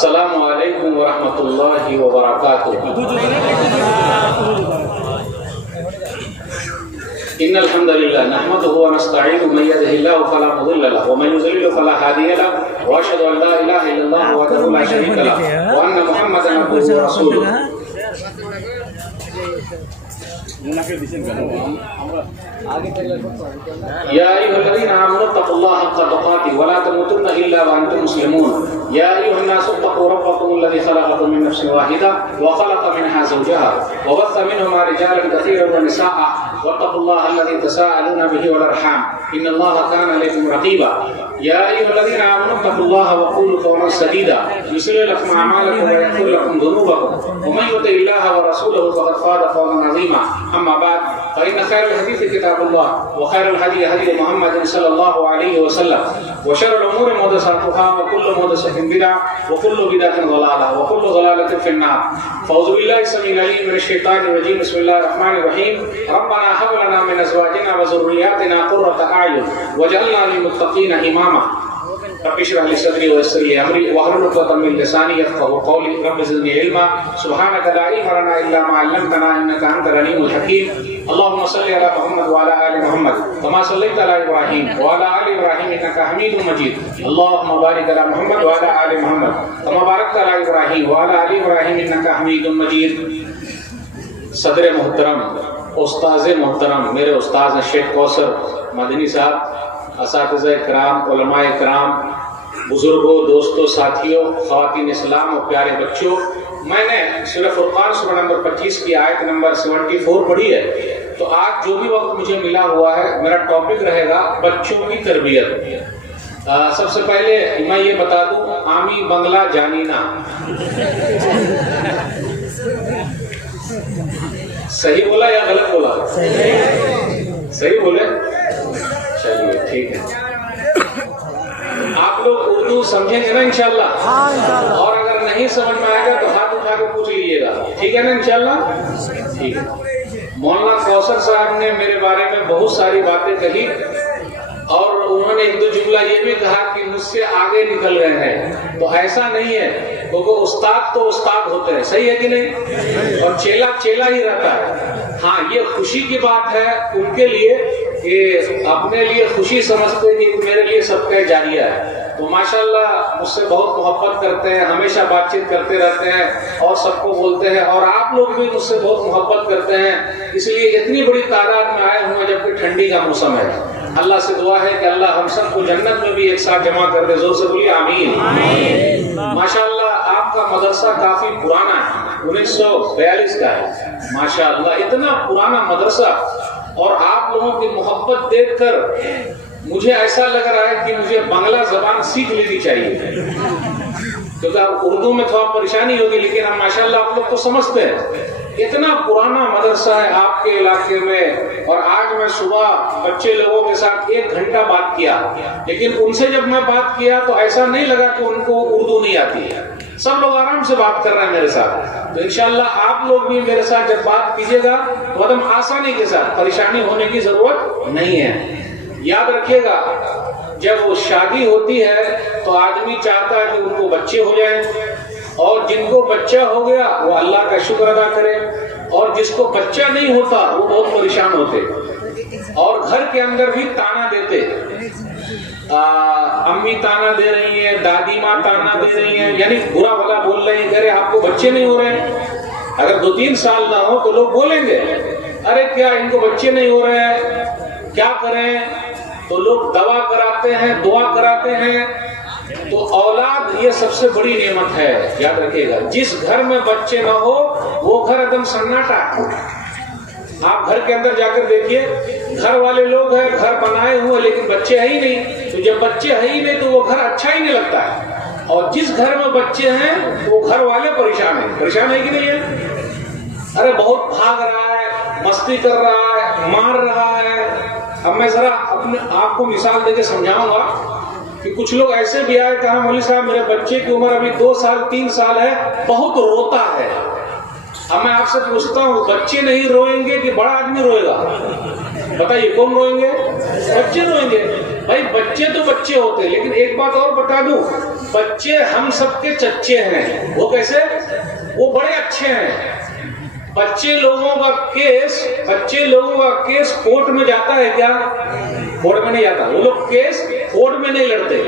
अस्सलामु अलैकुम व रहमतुल्लाहि व बरकातुहू। इन्नल हम्दुलिल्लाह नहमदुहु व नस्तईनुहु मन यहदिहिल्लाहु फला मुदिल्ल लहु व मन युज़लिलहु फला हादिय लहु व अशहदु अन ला इलाहा इल्लल्लाह वहदहु ला शरीका लहु व अन्ना मुहम्मदन अब्दुहु व रसूलुहु। या अय्युहल्लज़ीना आमनु तक़ुल्लाहा हक़्क़ तुक़ातिही व ला तमूतुन्ना इल्ला व अंतुम मुस्लिमून। या अय्युहन्नासु इत्तक़ू रब्बकुम अल्लज़ी ख़लक़कुम मिन नफ्सिन वाहिदा व ख़लक़ मिनहा ज़ौजहा व बस्स मिनहुमा रिजालन कसीरन व निसाअ वत्तक़ुल्लाहा अल्लज़ी तसाअलूना बिही वल अरहाम इन्नल्लाहा काना अलैकुम रक़ीबा। या अय्युहल्लज़ीना आमनु तक़ुल्लाहा व क़ूलू क़ौलन सदीदा युस्लिह लकुम अअमालकुम व यग़फिर लकुम ज़ुनूबकुम व मन युति'िल्लाह व रसूलहु फ़क़द फ़ाज़ फ़ौज़न अज़ीमा। अम्मा बाद फ़इन्न ख़ैरल हदीस किताबुल्लाह व ख़ैरुल हदी हदी मुहम्मद सल्लल्लाहु अलैहि वसल्लम व शर्रुल उमूरि मुहदसातुहा व कुल्लु मुहदसतिन बिदअह व कुल्लु बिदअतिन ज़लालह व कुल्लु ज़लालतिन फ़िन्नार। फ़अऊज़ु बिल्लाहि समीइल अलीम मिनश शैतानिर रजीम। बिस्मिल्लाहिर रहमानिर रहीम। रब्बना हब लना मिन अज़वाजिना व ज़ुर्रिय्यातिना क़ुर्रता अयुन वजअलना लिल मुत्तक़ीना इमामा। रब्बि इश्रह ली सदरी व यस्सिर ली अमरी वहलुल उक़दतम मिन लिसानी यफ़क़हू क़ौली। रब्बि ज़िदनी इल्मा सुब्हानक ला इल्मा लना इल्ला मा अल्लमतना इन्नका अंतल अलीमुल हकीम। अल्लाहुम्मा सल्लि अला मुहम्मद व अला आलि मुहम्मद कमा सल्लैता अला इब्राहीम व अला आलि इब्राहीम इन्नका हमीदुम मजीद। अल्लाहुम्मा बारिक अला मुहम्मद व अला आलि मुहम्मद कमा बारकता अला इब्राहीम व अला आलि इब्राहीम इन्नका हमीदुम मजीद। सदर मोहतरम, उस्ताज़ मोहतरम, मेरे उस्ताद हैं शेख कौसर मदनी साहब, असातिज़ा इकराम, उलमा इकराम, बुजुर्गों, दोस्तों, साथियों, ख़वातीन इस्लाम और प्यारे बच्चों, मैंने सूरह फुरक़ान सूरह नंबर 25 की आयत नंबर 74 पढ़ी है। तो आज जो भी वक्त मुझे मिला हुआ है, मेरा टॉपिक रहेगा बच्चों की तरबियत। सबसे पहले मैं ये बता दूं, आमी बंगला जानी ना। सही बोला या गलत बोला? सही बोले? चलिए ठीक है। आप लोग उर्दू समझेंगे ना इंशाल्लाह? हाँ इंशाल्लाह। और अगर नहीं समझ में आएगा तो हाथ उठा के पूछ लीजिएगा, ठीक है ना इंशाल्लाह? ठीक है। मौलाना कौसर साहब ने मेरे बारे में बहुत सारी बातें कही और उन्होंने एक दो जुमला ये भी कहा कि मुझसे आगे निकल गए हैं। तो ऐसा नहीं है, क्योंकि उस्ताद तो उस्ताद होते हैं, सही है कि नहीं? और चेला चेला ही रहता है। हाँ, ये खुशी की बात है उनके लिए कि अपने लिए खुशी समझते हैं कि मेरे लिए सबका जारिया है। तो माशाल्लाह मुझसे बहुत मोहब्बत करते हैं, हमेशा बातचीत करते रहते हैं और सबको बोलते हैं। और आप लोग भी मुझसे बहुत मोहब्बत करते हैं, इसलिए इतनी बड़ी तादाद में आए हुए जबकि ठंडी का मौसम है। अल्लाह से दुआ है कि अल्लाह हम सबको जन्नत में भी एक साथ जमा कर दे। जोर से बोलिए आमीन। माशाल्लाह आपका मदरसा काफी पुराना है, 1942 का है। माशाल्लाह इतना पुराना मदरसा, और आप लोगों की मोहब्बत देखकर मुझे ऐसा लग रहा है कि मुझे बांग्ला जबान सीख लेनी चाहिए, क्योंकि अब उर्दू में थोड़ा परेशानी होगी, लेकिन हम माशाल्लाह आप लोग तो समझते हैं। इतना पुराना मदरसा है आपके इलाके में। और आज मैं सुबह बच्चे लोगों के साथ 1 घंटा बात किया, लेकिन उनसे जब मैं बात किया तो ऐसा नहीं लगा कि उनको उर्दू नहीं आती है। सब लोग आराम से बात कर रहे हैं मेरे साथ। तो इंशाल्लाह आप लोग भी मेरे साथ जब बात कीजिएगा तो एकदम आसानी के साथ, परेशानी होने की जरूरत नहीं है। याद रखिएगा, जब वो शादी होती है तो आदमी चाहता है कि उनको बच्चे हो जाए, और जिनको बच्चा हो गया वो अल्लाह का शुक्र अदा करे, और जिसको बच्चा नहीं होता वो बहुत परेशान होते और घर के अंदर भी ताना देते। अम्मी ताना दे रही है, दादी माँ ताना दे रही है, यानी बुरा भला बोल रही है, अरे आपको बच्चे नहीं हो रहे हैं। अगर 2-3 साल ना हो तो लोग बोलेंगे, अरे क्या इनको बच्चे नहीं हो रहे हैं, क्या करें? तो लोग दवा कराते हैं, दुआ कराते हैं। तो औलाद ये सबसे बड़ी नेमत है, याद रखिएगा। जिस घर में बच्चे ना हो वो घर एकदम सन्नाटा। आप घर के अंदर जाकर देखिए, घर वाले लोग हैं, घर बनाए हुए, लेकिन बच्चे है ही नहीं। तो जब बच्चे है ही नहीं तो वो घर अच्छा ही नहीं लगता है। और जिस घर में बच्चे हैं वो घर वाले परेशान है। परेशान है कि नहीं है? अरे बहुत भाग रहा है, मस्ती कर रहा है, मार रहा है। अब मैं जरा अपने आपको मिसाल देके समझाऊंगा कि कुछ लोग ऐसे भी आए, कहा मौलवी साहब मेरे बच्चे की उम्र अभी 2 साल 3 साल है, बहुत रोता है। अब मैं आपसे पूछता हूँ, बच्चे नहीं रोएंगे कि बड़ा आदमी रोएगा? बताइए कौन रोएंगे? बच्चे रोएंगे। भाई बच्चे तो बच्चे होते हैं, लेकिन एक बात और बता दूं, बच्चे हम सबके चच्चे हैं। वो कैसे? वो बड़े अच्छे हैं। बच्चे लोगों का केस कोर्ट में जाता है क्या? कोर्ट में नहीं जाता। वो लोग केस कोर्ट में नहीं लड़ते।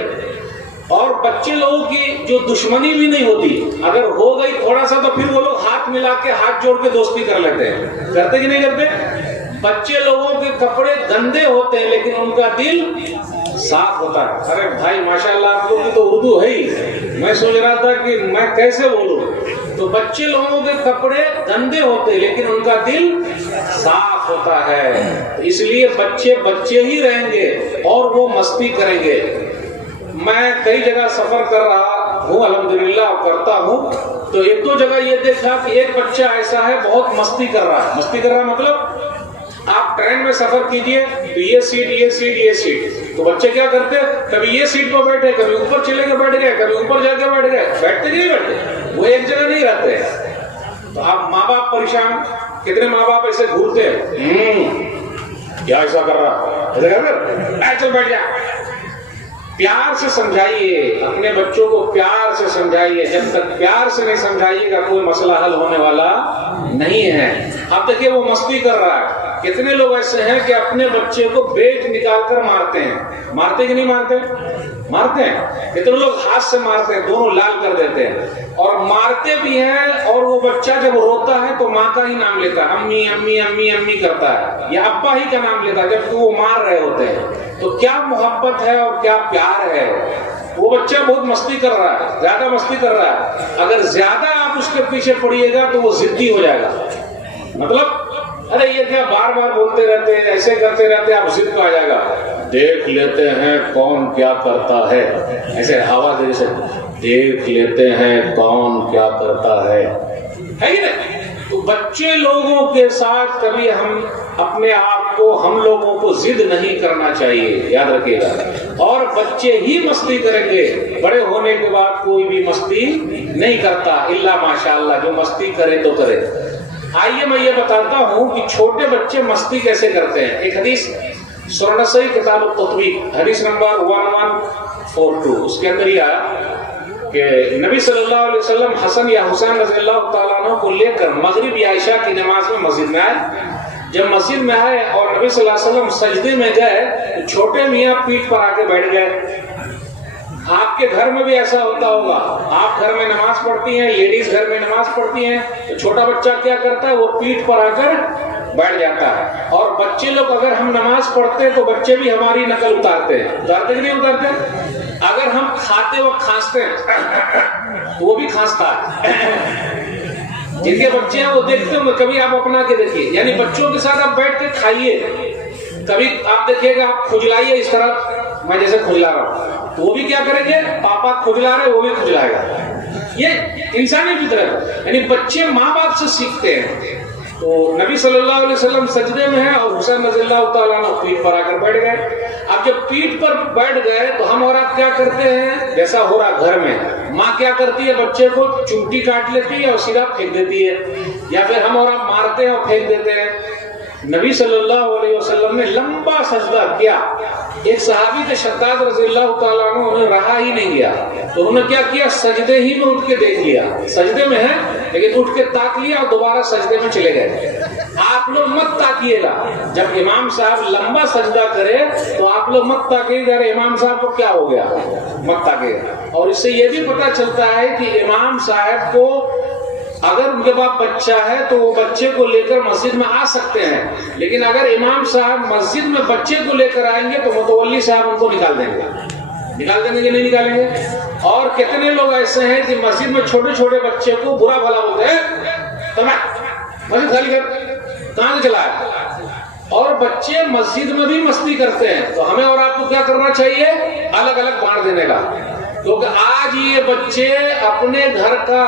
और बच्चे लोगों की जो दुश्मनी भी नहीं होती, अगर हो गई थोड़ा सा तो फिर वो लोग हाथ मिला के हाथ जोड़ के दोस्ती कर लेते हैं। करते कि नहीं करते? बच्चे लोगों के कपड़े गंदे होते हैं लेकिन उनका दिल साफ होता है। अरे भाई माशाल्लाह, आप लोगों की तो उर्दू है ही। मैं सोच रहा था कि मैं कैसे बोलूं। तो बच्चे लोगों के कपड़े गंदे होते हैं लेकिन उनका दिल साफ होता है। तो इसलिए बच्चे बच्चे ही रहेंगे और वो मस्ती करेंगे। मैं कई जगह सफर कर रहा हूँ, अल्हम्दुलिल्लाह करता हूँ। तो एक दो जगह ये देखा कि एक बच्चा ऐसा है बहुत मस्ती कर रहा है। मस्ती कर रहा है मतलब आप ट्रेन में सफर कीजिए तो ये सीट, तो बच्चे क्या करते हैं? कभी ये सीट पर बैठे, कभी ऊपर चले के बैठ गए, कभी ऊपर जाके बैठ गए। बैठते नहीं बैठते, वो एक जगह नहीं रहते। तो आप माँ बाप परेशान। कितने माँ बाप ऐसे घूरते हैं, क्या ऐसा कर रहा है, चल बैठ जा। प्यार से समझाइए, अपने बच्चों को प्यार से समझाइए। जब तक प्यार से नहीं समझाइएगा कोई मसला हल होने वाला नहीं है। अब देखिए वो मस्ती कर रहा है। कितने लोग ऐसे हैं कि अपने बच्चे को बेट निकालकर मारते हैं। मारते कि नहीं मारते? मारते हैं। कितने लोग हाथ से मारते हैं, दोनों लाल कर देते हैं। और मारते भी हैं। और वो बच्चा जब रोता है तो माँ का ही नाम लेता है, अम्मी अम्मी अम्मी अम्मी करता है, या अब्बा ही का नाम लेता है, जबकि वो मार रहे होते हैं। तो क्या मोहब्बत है और क्या प्यार है। वो बच्चा बहुत मस्ती कर रहा है, ज्यादा मस्ती कर रहा है। अगर ज्यादा आप उसके पीछे पड़िएगा तो वो जिद्दी हो जाएगा। मतलब अरे ये क्या बार बार बोलते रहते हैं, ऐसे करते रहते हैं, आप जिद पे आ जाएगा। देख लेते हैं कौन क्या करता है, ऐसे आवाज जैसे देख लेते हैं कौन क्या करता है कि नहीं? तो बच्चे लोगों के साथ कभी हम अपने आप को, हम लोगों को जिद नहीं करना चाहिए, याद रखिएगा। और बच्चे ही मस्ती करेंगे। बड़े होने के बाद कोई भी मस्ती नहीं करता, इल्ला माशाअल्लाह, जो मस्ती करे तो करे। आइए मैं ये बताता हूँ कि छोटे बच्चे मस्ती कैसे करते हैं। एक हदीस सुरनसई किताब तत्वीक, हदीस नंबर 1142, उसके अंदर ही आया कि नबी सल्लल्लाहु अलैहि वसल्लम हसन या हुसैन रज़ियल्लाहु ताला अन्हु को लेकर मगरिब या इशा की नमाज में मस्जिद में आए। जब मस्जिद में आए और नबी सल्लल्लाहु अलैहि वसल्लम सजदे में गए तो छोटे मियाँ पीठ पर आके बैठ गए। आपके घर में भी ऐसा होता होगा। आप घर में नमाज पढ़ती हैं, लेडीज घर में नमाज पढ़ती हैं, तो छोटा बच्चा क्या करता है? वो पीठ पर आकर बैठ जाता है। और बच्चे लोग, अगर हम नमाज पढ़ते हैं तो बच्चे भी हमारी नकल उतारते हैं। उतारते कि नहीं उतारते? अगर हम खाते वक्त खांसते हैं तो वो भी खांसता है। जिनके बच्चे हैं वो देखते होंगे, कभी आप अपना के देखिए। यानी बच्चों के साथ आप बैठ के खाइए, कभी आप देखिएगा आप खुजलाइए इस तरह, मैं जैसे खुजला रहा हूँ, तो वो भी क्या करेंगे? पापा खुजला रहे, वो भी खुजलाएगा। ये इंसानी फितरत। यानी बच्चे माँ बाप से सीखते हैं। तो नबी सल्लल्लाहु अलैहि वसल्लम सजदे में है और हुसैन रज़ियल्लाहु ताला अन्हु पीठ पर आकर बैठ गए। अब जब पीठ पर बैठ गए तो हम और आप क्या करते हैं? जैसा हो रहा घर में, माँ क्या करती है? बच्चे को चुंटी काट लेती है और सीधा फेंक देती है, या फिर हम और आप मारते हैं और फेंक देते हैं। नबी सल्लल्लाहु अलैहि वसल्लम ने लंबा सजदा किया। एक सहाबी थे शद्दाद रज़ियल्लाहु ताला अन्हु, उन्हें रहा ही नहीं गया, तो उन्होंने क्या किया? सजदे ही में उठ के देख लिया। सजदे में है लेकिन उठ के ताक लिया और दोबारा सजदे में चले गए। आप लोग मत ताकिएगा। जब इमाम साहब लंबा सजदा करे तो आप लोग मत ताकिएगा इमाम साहब को क्या हो गया, मत ताकिएगा। और इससे ये भी पता चलता है कि इमाम साहब को अगर उनके पास बच्चा है तो वो बच्चे को लेकर मस्जिद में आ सकते हैं, लेकिन अगर इमाम साहब मस्जिद में बच्चे को लेकर आएंगे तो मुतवल्ली साहब उनको निकाल देंगे। निकाल देंगे कि नहीं निकालेंगे? और कितने लोग ऐसे हैं कि मस्जिद में छोटे छोटे बच्चे को बुरा भला बोलते हैं, मस्जिद खाली कर, कहां से चला है? और बच्चे मस्जिद में भी मस्ती करते हैं। तो हमें और आपको क्या करना चाहिए? अलग अलग बांट देने का। क्योंकि आज ये बच्चे अपने घर का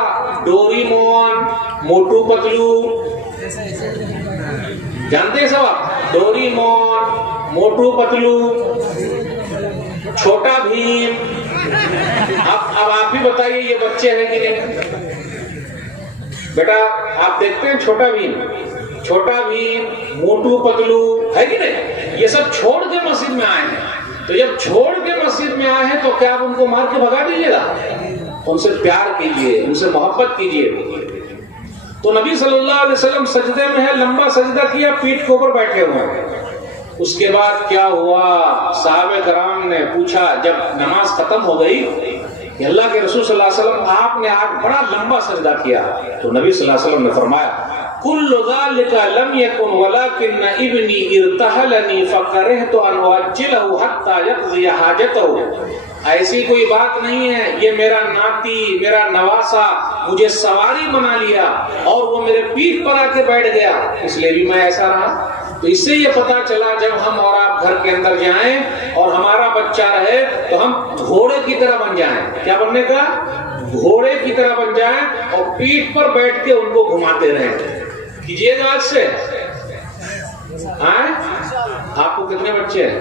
डोरीमोन, मोटू पतलू, जानते हैं सब आप? डोरीमोन, मोटू पतलू, छोटा भीम। अब आप ही बताइए ये बच्चे हैं कि नहीं? बेटा आप देखते हैं छोटा भीम, मोटू पतलू, है कि नहीं? ये सब छोड़ के मस्जिद में आए हैं, तो जब छोड़ के मस्जिद में आए हैं तो क्या आप उनको मार के भगा दीजिएगा? उनसे प्यार कीजिए, उनसे मोहब्बत कीजिए। तो नबी सल्लल्लाहु अलैहि वसल्लम सजदे में है, लंबा सजदा किया, पीठ के ऊपर बैठे हुए हैं। उसके बाद क्या हुआ? साहबे कराम ने पूछा, जब नमाज खत्म हो गई, अल्लाह के रसूल सल्लल्लाहु अलैहि वसल्लम आपने आज बड़ा लंबा सजदा किया। तो नबी सल्लल्लाहु अलैहि वसल्लम ने फरमाया, कुल्लु ज़ालिका लम यकुन वलाकिन इब्नी इर्तहलनी फकरहतु अन उअज्जिलहु हत्ता यक़ज़ी हाजतहु। ऐसी कोई बात नहीं है, ये मेरा नाती, मेरा नवासा मुझे सवारी बना लिया और वो मेरे पीठ पर आके बैठ गया, इसलिए भी मैं ऐसा रहा। तो इससे ये पता चला, जब हम और आप घर के अंदर जाएं और हमारा बच्चा रहे तो हम घोड़े की तरह बन जाएं। क्या बनने का? घोड़े की तरह बन जाएं और पीठ पर बैठ के उनको घुमाते रहें। कीजिएगा आज से। आपको कितने बच्चे हैं?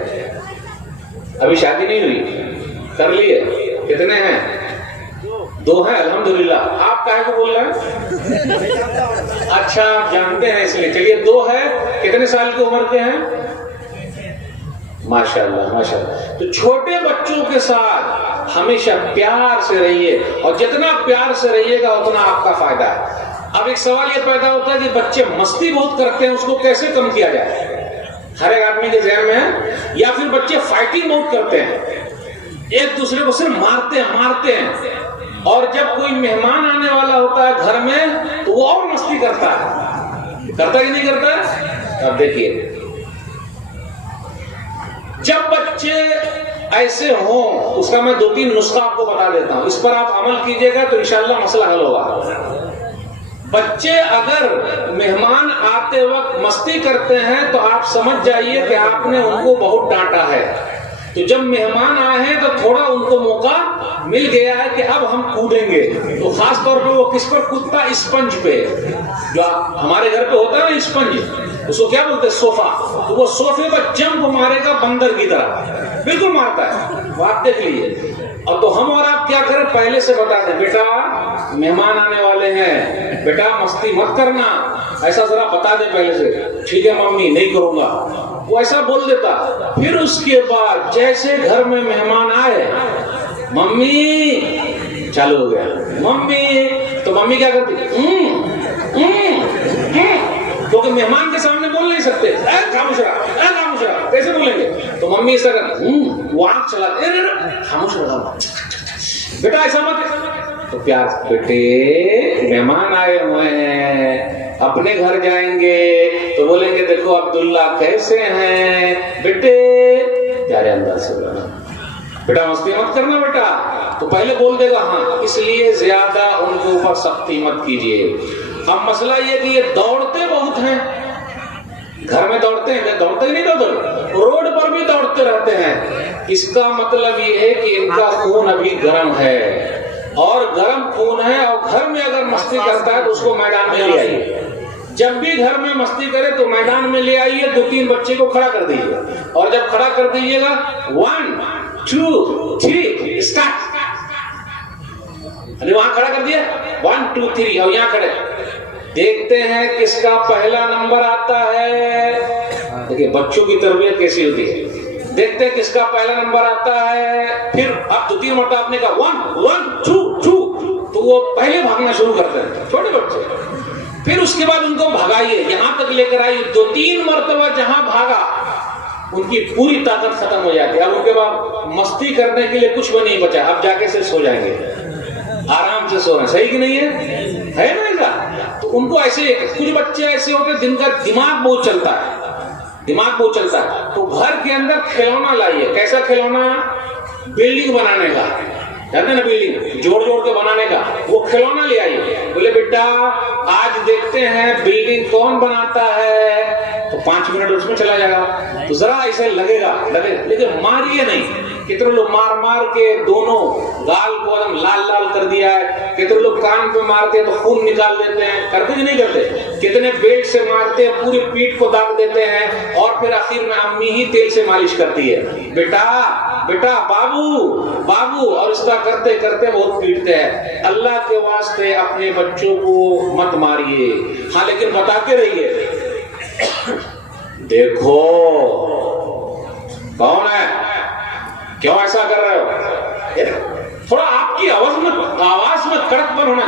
अभी शादी नहीं हुई? कर लिए? कितने हैं? 2 हैं, अल्हम्दुलिल्लाह। आप काहे को बोल रहे हैं? अच्छा, आप जानते हैं इसलिए। चलिए, 2 है। कितने साल की उम्र के हैं? माशाअल्लाह माशाअल्लाह। तो छोटे बच्चों के साथ हमेशा प्यार से रहिए, और जितना प्यार से रहिएगा उतना आपका फायदा है। अब एक सवाल ये पैदा होता है कि बच्चे मस्ती बहुत करते हैं, उसको कैसे कम किया जाए? हर एक आदमी के ज़हन में है। या फिर बच्चे फाइटिंग बहुत करते हैं, एक दूसरे को सिर्फ मारते हैं, और जब कोई मेहमान आने वाला होता है घर में तो वो और मस्ती करता है। करता कि नहीं करता? अब देखिए, जब बच्चे ऐसे हों, उसका मैं 2-3 नुस्खा आपको बता देता हूं, इस पर आप अमल कीजिएगा तो इंशाअल्लाह मसला हल होगा। बच्चे अगर मेहमान आते वक्त मस्ती करते हैं तो आप समझ जाइए कि आपने उनको बहुत डांटा है। तो जब मेहमान आए हैं तो थोड़ा उनको मौका मिल गया है कि अब हम कूदेंगे। तो खास तौर पे वो किस पर कूदता है? स्पंज पे। जो हमारे घर पे होता है ना स्पंज, उसको क्या बोलते हैं? सोफा। तो वो सोफे पर जंप मारेगा बंदर की तरह, बिल्कुल मारता है, वो आप देख लीजिए। और तो हम और आप क्या करें? पहले से बता दें, बेटा मेहमान आने वाले हैं, बेटा मस्ती मत करना, ऐसा जरा बता दे पहले से। ठीक है मम्मी, नहीं करूंगा, वो ऐसा बोल देता। फिर उसके बाद जैसे घर में मेहमान आए, मम्मी चालू हो गया, मम्मी। तो मम्मी क्या करती? क्योंकि मेहमान के सामने बोल नहीं सकते, खामोश रहा, खामोश रहा, कैसे बोलेंगे? तो मम्मी ऐसा कर, वो आंख चला, खामोश रहा बेटा, ऐसा मत। तो प्यार, बेटे मेहमान आए हुए हैं, अपने घर जाएंगे तो बोलेंगे देखो अब्दुल्ला कैसे हैं, बेटे प्यारे अंदाज से बोलना, बेटा मस्ती मत करना बेटा। तो पहले बोल देगा हाँ, इसलिए ज्यादा उनके ऊपर सख्ती मत कीजिए। अब मसला ये कि ये दौड़ते बहुत हैं, घर में दौड़ते हैं, दौड़ते ही नहीं, रोड पर भी दौड़ते रहते हैं। इसका मतलब ये है कि इनका खून अभी गर्म है, और गर्म खून है, और घर में अगर मस्ती करता है तो उसको मैदान में ले आइए। जब भी घर में मस्ती करे तो मैदान में ले आइए, 2-3 बच्चे को खड़ा कर दीजिए, और जब खड़ा कर दीजिएगा 1 2 3 स्टार्ट। वहां खड़ा कर दिया 1 2 3, और यहाँ खड़े, देखते हैं किसका पहला नंबर आता है। देखिए बच्चों की तरबियत कैसी होती है, देखते हैं किसका पहला नंबर आता है। फिर अब 2-3 मरतबा आपने कहा 1 1 2 2, तो वो पहले भागना शुरू करते हैं छोटे बच्चे। फिर उसके बाद उनको भगाइए, यहां तक लेकर आइए, 2-3 मरतबा जहां भागा उनकी पूरी ताकत खत्म हो जाती है। अब उनके बाद मस्ती करने के लिए कुछ भी नहीं बचा, अब जाके से सो जाएंगे, आराम से सो रहे। सही कि नहीं है ना ऐसा? तो उनको ऐसे, कुछ बच्चे ऐसे होते हैं जिनका दिमाग बहुत चलता है, दिमाग बहुत चलता है, तो घर के अंदर खिलौना लाइए। कैसा खिलौना? बिल्डिंग बनाने का, जानते हैं ना, बिल्डिंग जोड़ जोड़ के बनाने का, वो खिलौना ले आइए। बोले बेटा आज देखते हैं बिल्डिंग कौन बनाता है, तो 5 मिनट उसमें चला जाएगा। तो जरा ऐसे लगेगा, लेकिन मारिए नहीं। कितने लोग मार मार के दोनों गाल को एकदम लाल लाल कर दिया है, कितने लोग कान पे मारते हैं तो खून निकाल देते हैं, करते कि नहीं करते? कितने बेल्ट से मारते हैं, पूरी पीठ को दाग देते हैं, और फिर आखिर में अम्मी ही तेल से मालिश करती है, बेटा बेटा बाबू बाबू, और इसका करते करते बहुत पीटते हैं। अल्लाह के वास्ते अपने बच्चों को मत मारिए, हाँ लेकिन बताते रहिए देखो कौन है, क्यों ऐसा कर रहे हो? थोड़ा आपकी आवाज में कड़कपन होना।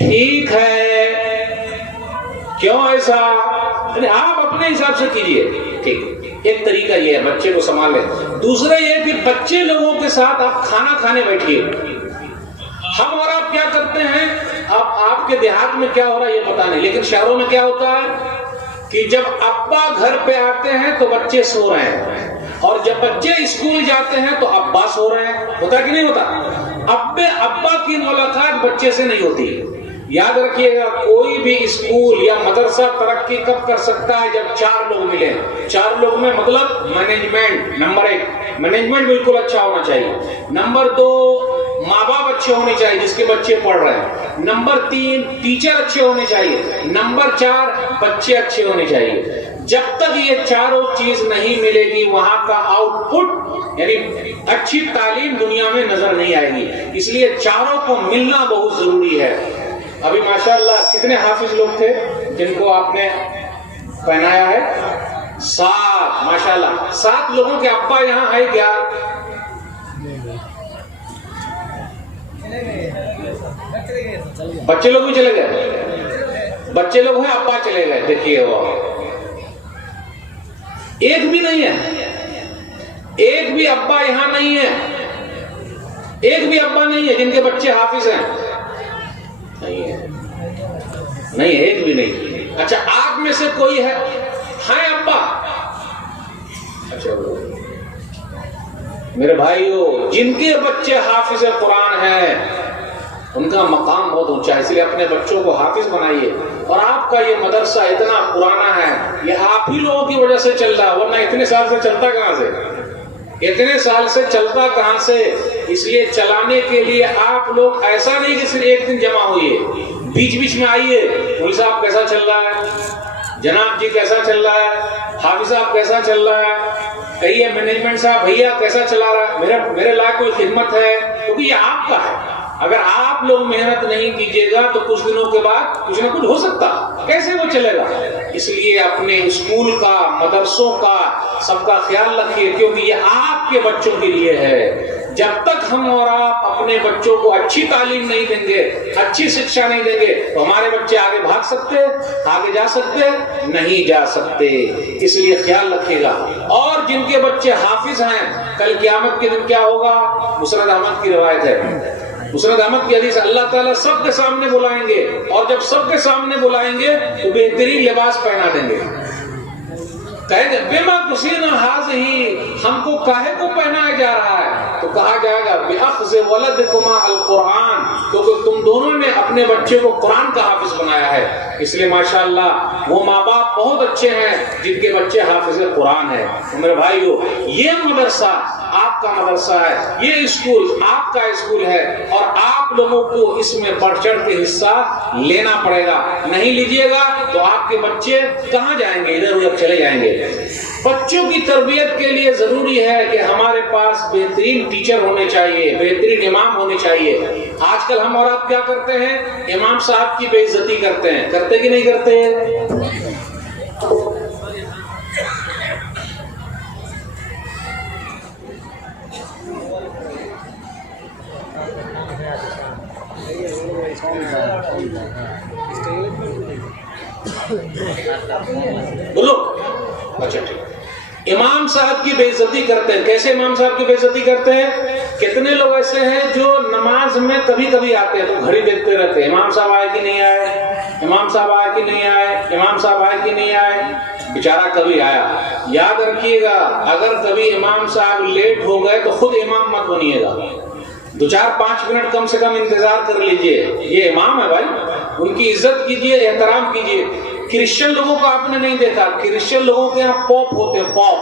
ठीक है, क्यों ऐसा? आप अपने हिसाब से कीजिए। ठीक, एक तरीका ये है बच्चे को संभालने। दूसरा ये कि बच्चे लोगों के साथ आप खाना खाने बैठिए। हम और आप क्या करते हैं, अब आपके देहात में क्या हो रहा है ये पता नहीं, लेकिन शहरों में क्या होता है कि जब अब्बा घर पे आते हैं तो बच्चे सो रहे हैं, और जब बच्चे स्कूल जाते हैं तो अब्बा सो रहे हैं। होता कि नहीं होता? अब्बा की मुलाकात बच्चे से नहीं होती। याद रखिएगा, कोई भी स्कूल या मदरसा तरक्की कब कर सकता है? जब 4 लोग मिले। 4 लोग में मतलब मैनेजमेंट, नंबर 1 मैनेजमेंट बिल्कुल अच्छा होना चाहिए। नंबर 2 माँ बाप अच्छे होने चाहिए जिसके बच्चे पढ़ रहे हैं। नंबर 3 टीचर अच्छे होने चाहिए। नंबर 4 बच्चे अच्छे होने चाहिए। जब तक ये चारों चीज नहीं मिलेगी वहां का आउटपुट यानी अच्छी तालीम दुनिया में नजर नहीं आएगी। इसलिए चारों को मिलना बहुत जरूरी है। अभी माशाअल्लाह कितने हाफिज लोग थे जिनको आपने पहनाया है? 7 माशाअल्लाह। 7 लोगों के अब्बा यहाँ है क्या? बच्चे लोग भी चले गए। बच्चे लोग हैं, अब्बा चले गए। देखिए वो एक भी नहीं है, एक भी अब्बा यहां नहीं है, एक भी अब्बा नहीं है जिनके बच्चे हाफिज हैं। नहीं है, नहीं है, एक भी नहीं। अच्छा, आप में से कोई है अब्बा? अच्छा, मेरे भाइयों, जिनके बच्चे हाफिज कुरान हैं उनका मकाम बहुत ऊंचा है, इसलिए अपने बच्चों को हाफिज बनाइए। और आपका ये मदरसा इतना पुराना है, ये आप ही लोगों की वजह से चल रहा है, वरना इतने साल से चलता कहां से? इतने साल से चलता कहां से? इसलिए चलाने के लिए आप लोग ऐसा नहीं कि सिर्फ एक दिन जमा हुई, बीच बीच में आइए। मुल्क साहब कैसा चल रहा है, जनाब जी कैसा चल रहा है, हाफिज साहब कैसा चल रहा है, कहिए मैनेजमेंट साहब भैया कैसा चला रहा है, मेरे लायक कोई खिदमत है? क्योंकि ये आपका है। अगर आप लोग मेहनत नहीं कीजिएगा तो कुछ दिनों के बाद कुछ ना कुछ हो सकता, कैसे वो चलेगा? इसलिए अपने स्कूल का, मदरसों का सबका ख्याल रखिए, क्योंकि ये आपके बच्चों के लिए है। जब तक हम और आप अपने बच्चों को अच्छी तालीम नहीं देंगे, अच्छी शिक्षा नहीं देंगे, तो हमारे बच्चे आगे भाग सकते, आगे जा सकते नहीं जा सकते। इसलिए ख्याल रखिएगा। और जिनके बच्चे हाफिज हैं, कल क़यामत के दिन क्या होगा? मुसरद अहमद की रिवायत है, मुसरद अहमद की हदीस, अल्लाह ताला सबके सामने बुलाएंगे, और जब सबके सामने बुलाएंगे तो बेहतरीन लिबास पहना देंगे। कहेंगे बिमा कुसीना हाज़िही, हमको काहे को पहनाया जा रहा है? तो कहा जाएगा बिअख़्ज़ि वलदिकुमा अल-कुरान, क्योंकि तुम दोनों ने अपने बच्चे को कुरान का हाफिज बनाया है। इसलिए माशाअल्लाह वो माँ बाप बहुत अच्छे हैं जिनके बच्चे हाफिज कुरान है। तो मेरे भाइयों, ये मदरसा आपका मदरसा है, ये स्कूल आपका स्कूल है, और आप लोगों को इसमें बढ़ चढ़ के हिस्सा लेना पड़ेगा। नहीं लीजिएगा तो आपके बच्चे कहाँ जाएंगे? इधर उधर चले जाएंगे। बच्चों की तरबियत के लिए जरूरी है कि हमारे पास बेहतरीन टीचर होने चाहिए, बेहतरीन इमाम होने चाहिए। आजकल हम और आप क्या करते हैं? इमाम साहब की बेइज्जती करते हैं, करते कि नहीं करते? बोलो। अच्छा ठीक, इमाम साहब की बेइज्जती करते हैं। कैसे इमाम साहब की बेइज्जती करते हैं? कितने लोग ऐसे हैं जो नमाज में कभी कभी आते हैं तो घड़ी देखते रहते हैं, इमाम साहब आए कि नहीं आए, इमाम साहब आए कि नहीं आए, इमाम साहब आए कि नहीं आए। बेचारा कभी आया। याद रखिएगा, अगर कभी इमाम साहब लेट हो गए तो खुद इमाम मत बनिएगा, 2-4-5 मिनट कम से कम इंतजार कर लीजिए। ये इमाम है भाई, उनकी इज्जत कीजिए, एहतराम कीजिए। क्रिश्चियन लोगों को आपने नहीं देखा, क्रिश्चियन लोगों के यहाँ पॉप होते हैं, पॉप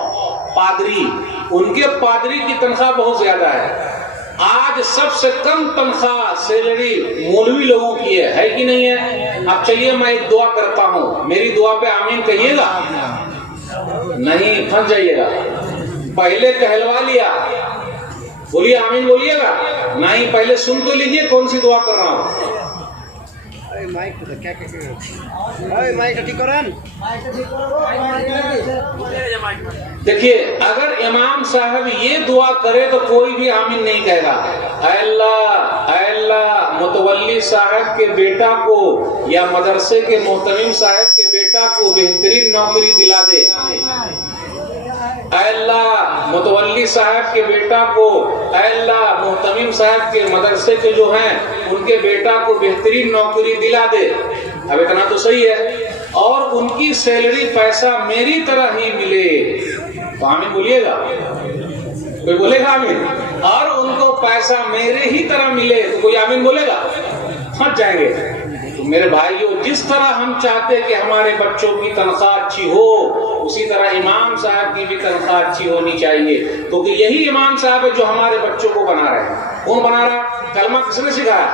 पादरी, उनके पादरी की तनख्वाह बहुत ज्यादा है। आज सबसे कम तनख्वाह सैलरी मौलवी लोगों की है कि नहीं है? अब चलिए मैं एक दुआ करता हूँ, मेरी दुआ पे आमीन कहिएगा, नहीं फंस जाइएगा। पहले कहलवा लिया, बोलिए आमीन बोलिएगा, नहीं पहले सुन तो लीजिए कौन सी दुआ कर रहा हूँ। देखिए, अगर इमाम साहब ये दुआ करे तो कोई भी आमीन नहीं कहेगा। अल्लाह मुतवल्ली साहब के बेटा को या मदरसे के मोहतमिम साहब के बेटा को बेहतरीन नौकरी दिला दे। अल्लाह मुतवल्ली साहब के बेटा को, अल्लाह मोहतमिम साहब के मदरसे के जो हैं उनके बेटा को बेहतरीन नौकरी दिला दे। अब इतना तो सही है। और उनकी सैलरी पैसा मेरी तरह ही मिले, तो आमीन बोलिएगा। कोई बोलेगा आमीन? और उनको पैसा मेरे ही तरह मिले तो कोई आमीन बोलेगा? फंस जाएंगे। तो मेरे भाइयों, जिस तरह हम चाहते कि हमारे बच्चों की तनख्वाह अच्छी हो, उसी तरह इमाम साहब की भी तनख्वाह अच्छी होनी चाहिए, क्योंकि यही इमाम साहब है जो हमारे बच्चों को बना रहे हैं। कौन बना रहा? कलमा किसने सिखाया?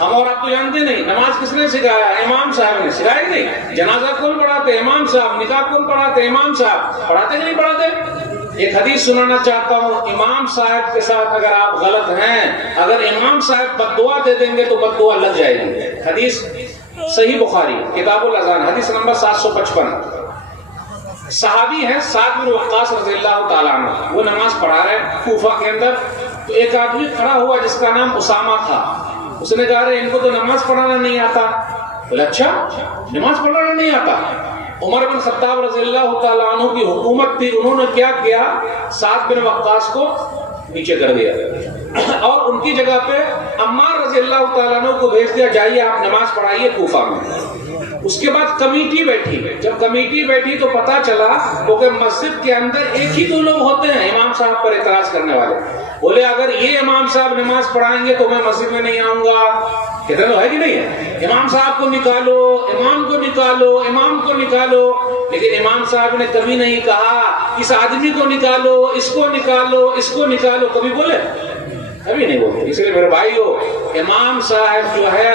हम और आप तो जानते नहीं। नमाज किसने सिखाया? इमाम साहब ने सिखाया कि नहीं? जनाजा कौन पढ़ाते? इमाम साहब। निकाह कौन पढ़ाते? इमाम साहब। पढ़ाते कि नहीं पढ़ाते? एक हदीस सुनाना चाहता हूँ। इमाम साहब के साथ अगर आप गलत हैं, अगर इमाम साहब बद्दुआ दे देंगे तो बद्दुआ लग जाएगी। हदीस सही बुखारी किताबुल अज़ान हदीस नंबर 755। सहाबी हैं साद बिन वक्कास रज़ियल्लाहु ताला अन्हु, वो नमाज पढ़ा रहे कूफा के अंदर। तो एक आदमी खड़ा हुआ जिसका नाम उसामा था। उसने कहा, अरे इनको तो नमाज पढ़ाना नहीं आता। बोले, अच्छा नमाज पढ़ाना नहीं आता? उमर बिन खत्ताब रज़ियल्लाहु ताला अन्हु की हुकूमत थी। उन्होंने क्या किया? साद बिन वक्कास को नीचे कर दिया और उनकी जगह पे अम्मार रज़ियल्लाहु ताला अन्हु को भेज दिया, जाइए आप नमाज पढ़ाइए कूफा में। उसके बाद कमेटी बैठी। जब कमेटी बैठी तो पता चला क्योंकि मस्जिद के अंदर एक ही दो लोग होते हैं इमाम साहब पर एतराज करने वाले। बोले, अगर ये इमाम साहब नमाज पढ़ाएंगे तो मैं मस्जिद में नहीं आऊंगा। कहते तो है कि नहीं है? इमाम साहब को निकालो, इमाम को निकालो, इमाम को निकालो। लेकिन इमाम साहब ने कभी नहीं कहा इस आदमी को निकालो, इसको निकालो, इसको निकालो। कभी बोले? कभी नहीं बोले। इसलिए मेरे भाइयों, इमाम साहब जो है,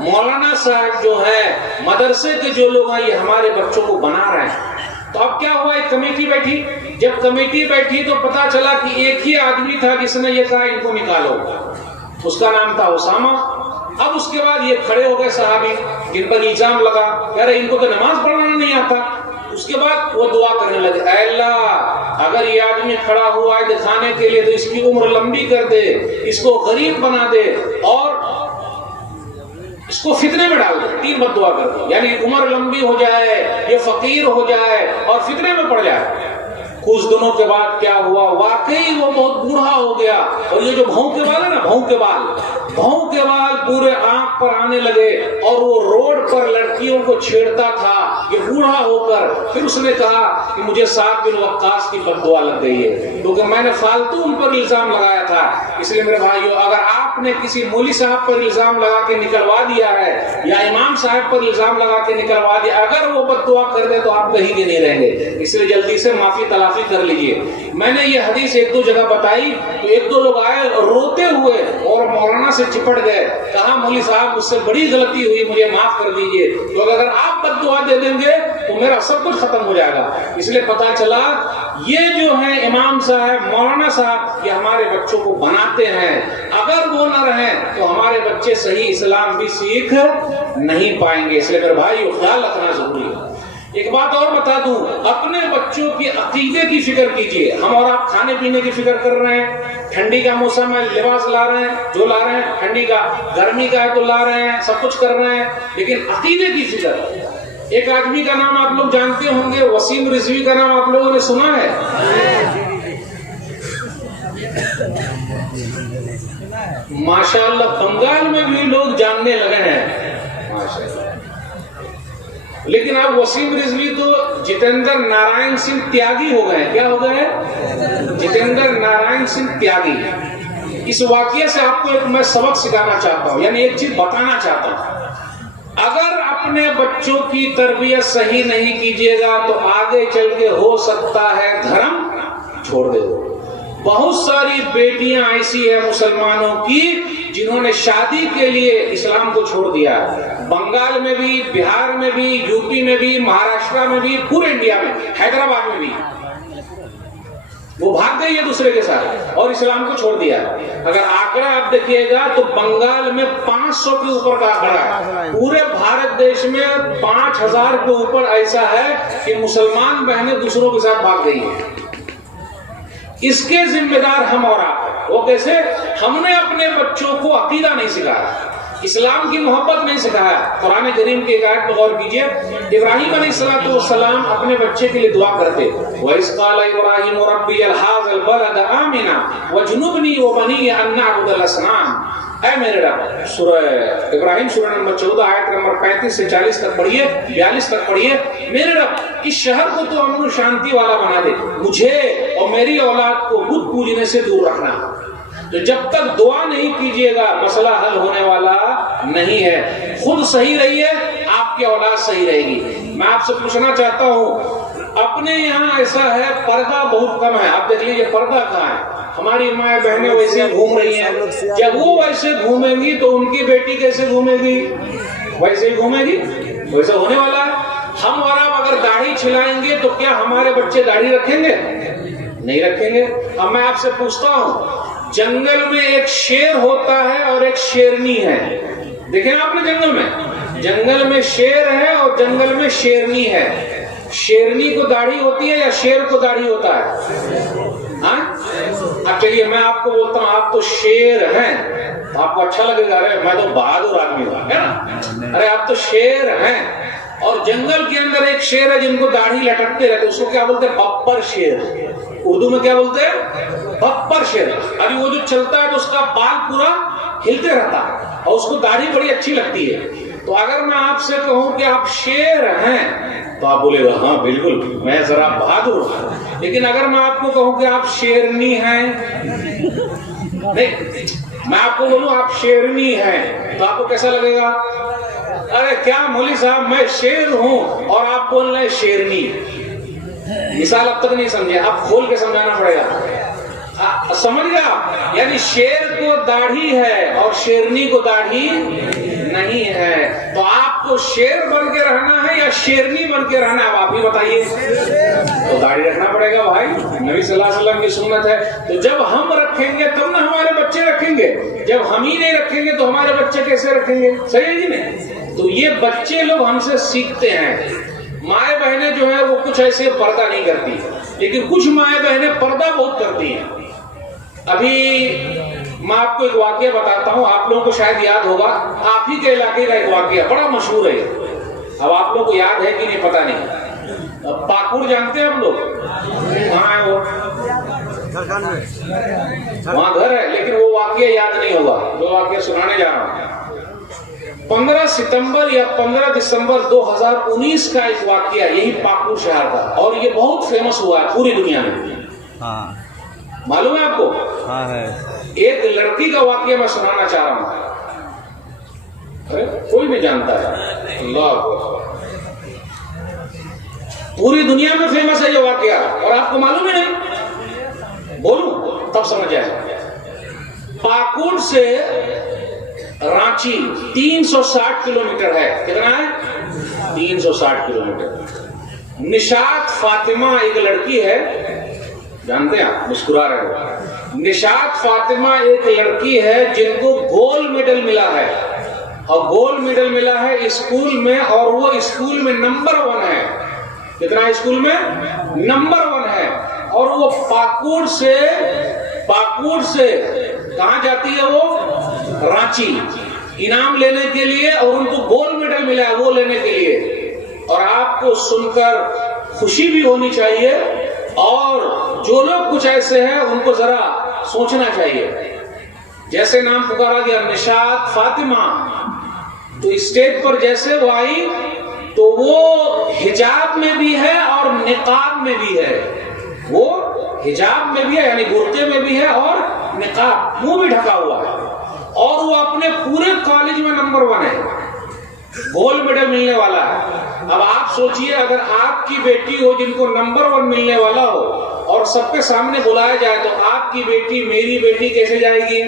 मौलाना साहब जो है, मदरसे के जो लोग हैं, ये हमारे बच्चों को बना रहे हैं। तो अब क्या हुआ? एक कमेटी बैठी। जब कमेटी बैठी तो पता चला कि एक ही आदमी था जिसने ये कहा इनको निकालो। उसका नाम था उसामा। अब उसके बाद ये खड़े हो गए सहाबी जिन पर इल्जाम लगा, कह रहे इनको तो नमाज पढ़ना नहीं आता। उसके बाद वो दुआ करने लगे, अल्लाह अगर ये आदमी खड़ा हुआ है दिखाने के लिए तो इसकी उम्र लंबी कर दे, इसको गरीब बना दे और इसको फितने में डाल दे। 3 बद्दुआ कर दो, यानी उम्र लंबी हो जाए, ये फकीर हो जाए और फितने में पड़ जाए। कुछ दिनों के बाद क्या हुआ? वाकई वो बहुत बूढ़ा हो गया और ये जो भौं के बाल है ना, भौं के बाल पूरे आंख पर आने लगे और वो रोड पर लड़कियों को छेड़ता था ये बूढ़ा होकर। फिर उसने कहा कि मुझे साद बिन वक्कास की बद्दुआ लग गई है क्योंकि मैंने फालतू उन पर इल्जाम लगाया था। इसलिए मेरे भाइयों, अगर आपने किसी मौलवी साहब पर इल्जाम लगा के निकलवा दिया है या इमाम साहब पर इल्जाम लगा के निकलवा दिया, अगर वो बद्दुआ कर दे तो आप कहीं भी नहीं रहेंगे। इसलिए जल्दी से माफी तलाफी कर लीजिए। मैंने ये हदीस 1-2 जगह बताई तो 1-2 लोग आए रोते हुए और मौलाना से चिपट गए, कहा मौलवी साहब मुझसे बड़ी गलती हुई, मुझे माफ कर दीजिए। तो अगर आप बद्दुआ दे देंगे तो मेरा सब कुछ खत्म हो जाएगा। इसलिए पता चला ये जो है इमाम साहब, मौलाना साहब, ये हमारे बच्चों को बनाते हैं। अगर वो न रहे तो हमारे बच्चे सही इस्लाम भी सीख नहीं पाएंगे। इसलिए मेरे भाइयों, ख्याल रखना जरूरी है। एक बात और बता दूं, अपने बच्चों की अकीदे की फिक्र कीजिए। हम और आप खाने पीने की फिक्र कर रहे हैं, ठंडी का मौसम है, लिबास ला रहे हैं, जो ला रहे हैं ठंडी का, गर्मी का है तो ला रहे हैं, सब कुछ कर रहे हैं, लेकिन अकीदे की फिक्र। एक आदमी का नाम आप लोग जानते होंगे, वसीम रिजवी का नाम आप लोगों ने सुना है? माशाअल्लाह, बंगाल में भी लोग जानने लगे हैं माशाअल्लाह। लेकिन अब वसीम रिजवी तो जितेंद्र नारायण सिंह त्यागी हो गए। क्या हो गए? जितेंद्र नारायण सिंह त्यागी। इस वाकये से आपको एक मैं सबक सिखाना चाहता हूं, यानी एक चीज बताना चाहता हूं। अगर अपने बच्चों की तरबियत सही नहीं कीजिएगा तो आगे चल के हो सकता है धर्म छोड़ दे। बहुत सारी बेटियां ऐसी है मुसलमानों की जिन्होंने शादी के लिए इस्लाम को छोड़ दिया। बंगाल में भी, बिहार में भी, यूपी में भी, महाराष्ट्र में भी, पूरे इंडिया में, हैदराबाद में भी। वो भाग गई है दूसरे के साथ और इस्लाम को छोड़ दिया। अगर आंकड़ा आप देखिएगा तो बंगाल में 500 के ऊपर का आंकड़ा है। पूरे भारत देश में 5000 के ऊपर ऐसा है कि मुसलमान बहनें दूसरों के साथ भाग गई है। इसके जिम्मेदार हम और आप हैं। वो कैसे? हमने अपने बच्चों को अकीदा नहीं सिखाया, इस्लाम की मोहब्बत नहीं सिखाया। कुरान करीम की एक आयत पर गौर कीजिए। इब्राहिम अलैहिस्सलाम अपने बच्चे के लिए दुआ करते, वइज़ क़ाल इब्राहिम रब्बी हाज़ल बलद आमिना वजनुबनी व बनी अन नअबुदल असनाम। ऐ मेरे रब, सूरह इब्राहिम सूरह नंबर 14 आयत नंबर 35 से 40 तक पढ़िए, 42 तक पढ़िए। मेरे रब, इस शहर को तो अमन शांति वाला बना दे, मुझे और मेरी औलाद को बुत पूजने से दूर रखना। तो जब तक दुआ नहीं कीजिएगा मसला हल होने वाला नहीं है। खुद सही रहिए, आपकी औलाद सही रहेगी। मैं आपसे पूछना चाहता हूँ, अपने यहाँ ऐसा है पर्दा बहुत कम है। आप देख लीजिए पर्दा कहाँ है। हमारी माए बहनें वैसे घूम रही हैं। जब वो वैसे घूमेंगी तो उनकी बेटी कैसे घूमेगी? वैसे ही घूमेगी। वैसे होने वाला है। हम और आप अगर दाढ़ी छिलाएंगे तो क्या हमारे बच्चे दाढ़ी रखेंगे? नहीं रखेंगे। अब मैं आपसे पूछता हूँ, जंगल में एक शेर होता है और एक शेरनी है। देखें आपने जंगल में शेर है और जंगल में शेरनी है। शेरनी को दाढ़ी होती है या शेर को दाढ़ी होता है? हाँ? अब चलिए मैं आपको बोलता हूँ, आप तो शेर हैं, तो आपको अच्छा लगेगा, अरे मैं तो बहादुर आदमी हूँ, है ना? अरे आप तो शेर हैं। और जंगल के अंदर एक शेर है जिनको दाढ़ी लटकते रहते, उसको क्या बोलते हैं? बब्बर शेर। उर्दू में क्या बोलते हैं? बब्बर शेर। अभी वो जो चलता है तो उसका बाल पूरा हिलते रहता है और उसको दाढ़ी बड़ी अच्छी लगती है। तो अगर मैं आपसे कहूं कि आप शेर हैं तो आप बोलेगा हाँ बिल्कुल, मैं जरा बहादुर हूं। लेकिन अगर मैं आपको कहूं कि आप शेरनी हैं, नहीं, मैं आपको बोलूं आप शेरनी हैं, तो आपको कैसा लगेगा? अरे क्या मौलवी साहब, मैं शेर हूं और आप बोल रहे हैं शेरनी। मिसाल अब तक नहीं समझे, अब खोल के समझाना पड़ेगा। समझ गया? यानी शेर को दाढ़ी है और शेरनी को दाढ़ी नहीं है। तो आपको शेर बन के रहना है या शेरनी बन के रहना है? आप ही बताइए। तो दाढ़ी रखना पड़ेगा भाई, नबी सल्लल्लाहु अलैहि वसल्लम की सुन्नत है। तो जब हम रखेंगे तब ना हमारे बच्चे रखेंगे। जब हम ही नहीं रखेंगे तो हमारे बच्चे कैसे रखेंगे? सही है कि नहीं? तो ये बच्चे लोग हमसे सीखते हैं। माए बहनें जो है वो कुछ ऐसे पर्दा नहीं करती, लेकिन कुछ माए बहनें पर्दा बहुत करती हैं। अभी मैं आपको एक वाकया बताता हूँ, आप लोगों को शायद याद होगा। आप ही के इलाके का एक वाकया बड़ा मशहूर है। अब आप लोगों को याद है कि नहीं पता नहीं। पाकुड़ जानते हैं आप लोग? कहाँ है वो? वहाँ घर है, लेकिन वो वाकया याद नहीं होगा जो वाकया सुनाने जा रहा हूँ। 15 सितंबर या 15 दिसंबर 2019 का एक वाकया यही पाकुड़ शहर का, और ये बहुत फेमस हुआ है पूरी दुनिया में। हाँ। मालूम है आपको? हाँ है। एक लड़की का वाकया मैं सुनाना चाह रहा हूँ। अरे कोई भी जानता है? अल्लाह, पूरी दुनिया में फेमस है ये वाकया और आपको मालूम ही नहीं। बोलूं तब समझ आए। पाकुड़ से रांची 360 किलोमीटर है। कितना है? 360 किलोमीटर। निशात फातिमा एक लड़की है, जानते हैं आप? मुस्कुरा रहे हो। निशात फातिमा एक लड़की है जिनको गोल्ड मेडल मिला है, और गोल्ड मेडल मिला है स्कूल में, और वो स्कूल में नंबर 1 है। कितना? स्कूल में नंबर 1 है। और वो पाकुड़ से कहां जाती है? वो रांची इनाम लेने के लिए, और उनको गोल्ड मेडल मिला है वो लेने के लिए। और आपको सुनकर खुशी भी होनी चाहिए, और जो लोग कुछ ऐसे हैं उनको जरा सोचना चाहिए। जैसे नाम पुकारा गया निशात फातिमा, तो स्टेज पर जैसे वो आई तो वो हिजाब में भी है और निकाब में भी है। वो हिजाब में भी है यानी बुर्के में भी है, और निकाब, मुंह भी ढका हुआ है, और वो अपने पूरे कॉलेज में नंबर 1 है, गोल्ड मेडल मिलने वाला है। अब आप सोचिए, अगर आपकी बेटी हो जिनको नंबर 1 मिलने वाला हो और सबके सामने बुलाया जाए, तो आपकी बेटी, मेरी बेटी कैसे जाएगी?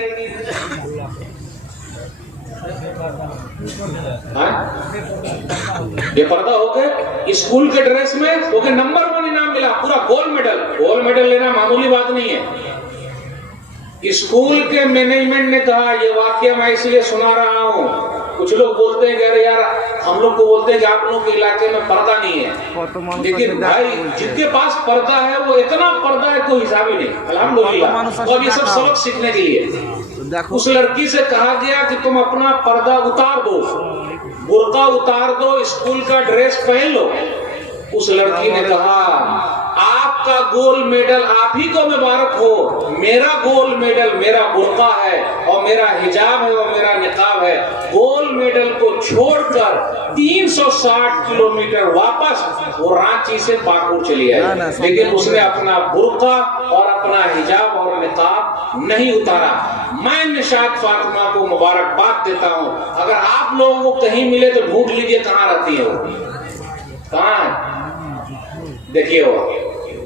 ये पर्दा होके स्कूल के ड्रेस में होके नंबर 1 इनाम मिला, पूरा गोल्ड मेडल। गोल्ड मेडल लेना मामूली बात नहीं है। स्कूल के मैनेजमेंट ने कहा, ये वाकया मैं इसलिए सुना रहा हूं, कुछ लोग बोलते हैं कि अरे यार हम लोग को बोलते हैं कि आप लोगों के इलाके में पर्दा नहीं है, लेकिन भाई जिनके पास पर्दा है वो इतना पर्दा है कोई हिसाब ही नहीं, अल्हम्दुलिल्लाह। तो अब ये सब सबक सीखने के लिए उस लड़की से कहा गया कि तुम अपना पर्दा उतार दो, बुर्का उतार दो, स्कूल का ड्रेस पहन लो। उस लड़की ने कहा, आपका गोल्ड मेडल आप ही को मुबारक हो, मेरा गोल्ड मेडल मेरा बुर्का है और मेरा हिजाब है और मेरा निकाब है। गोल्ड मेडल को छोड़कर 360 किलोमीटर वापस वो रांची से पाकुड़ चली आई, लेकिन उसने अपना बुर्का और अपना हिजाब और निकाब नहीं उतारा। मैं निशात फातिमा को मुबारकबाद देता हूँ। अगर आप लोगों को कहीं मिले तो ढूंढ लीजिए कहाँ रहती है वो, कहाँ है। देखिए वो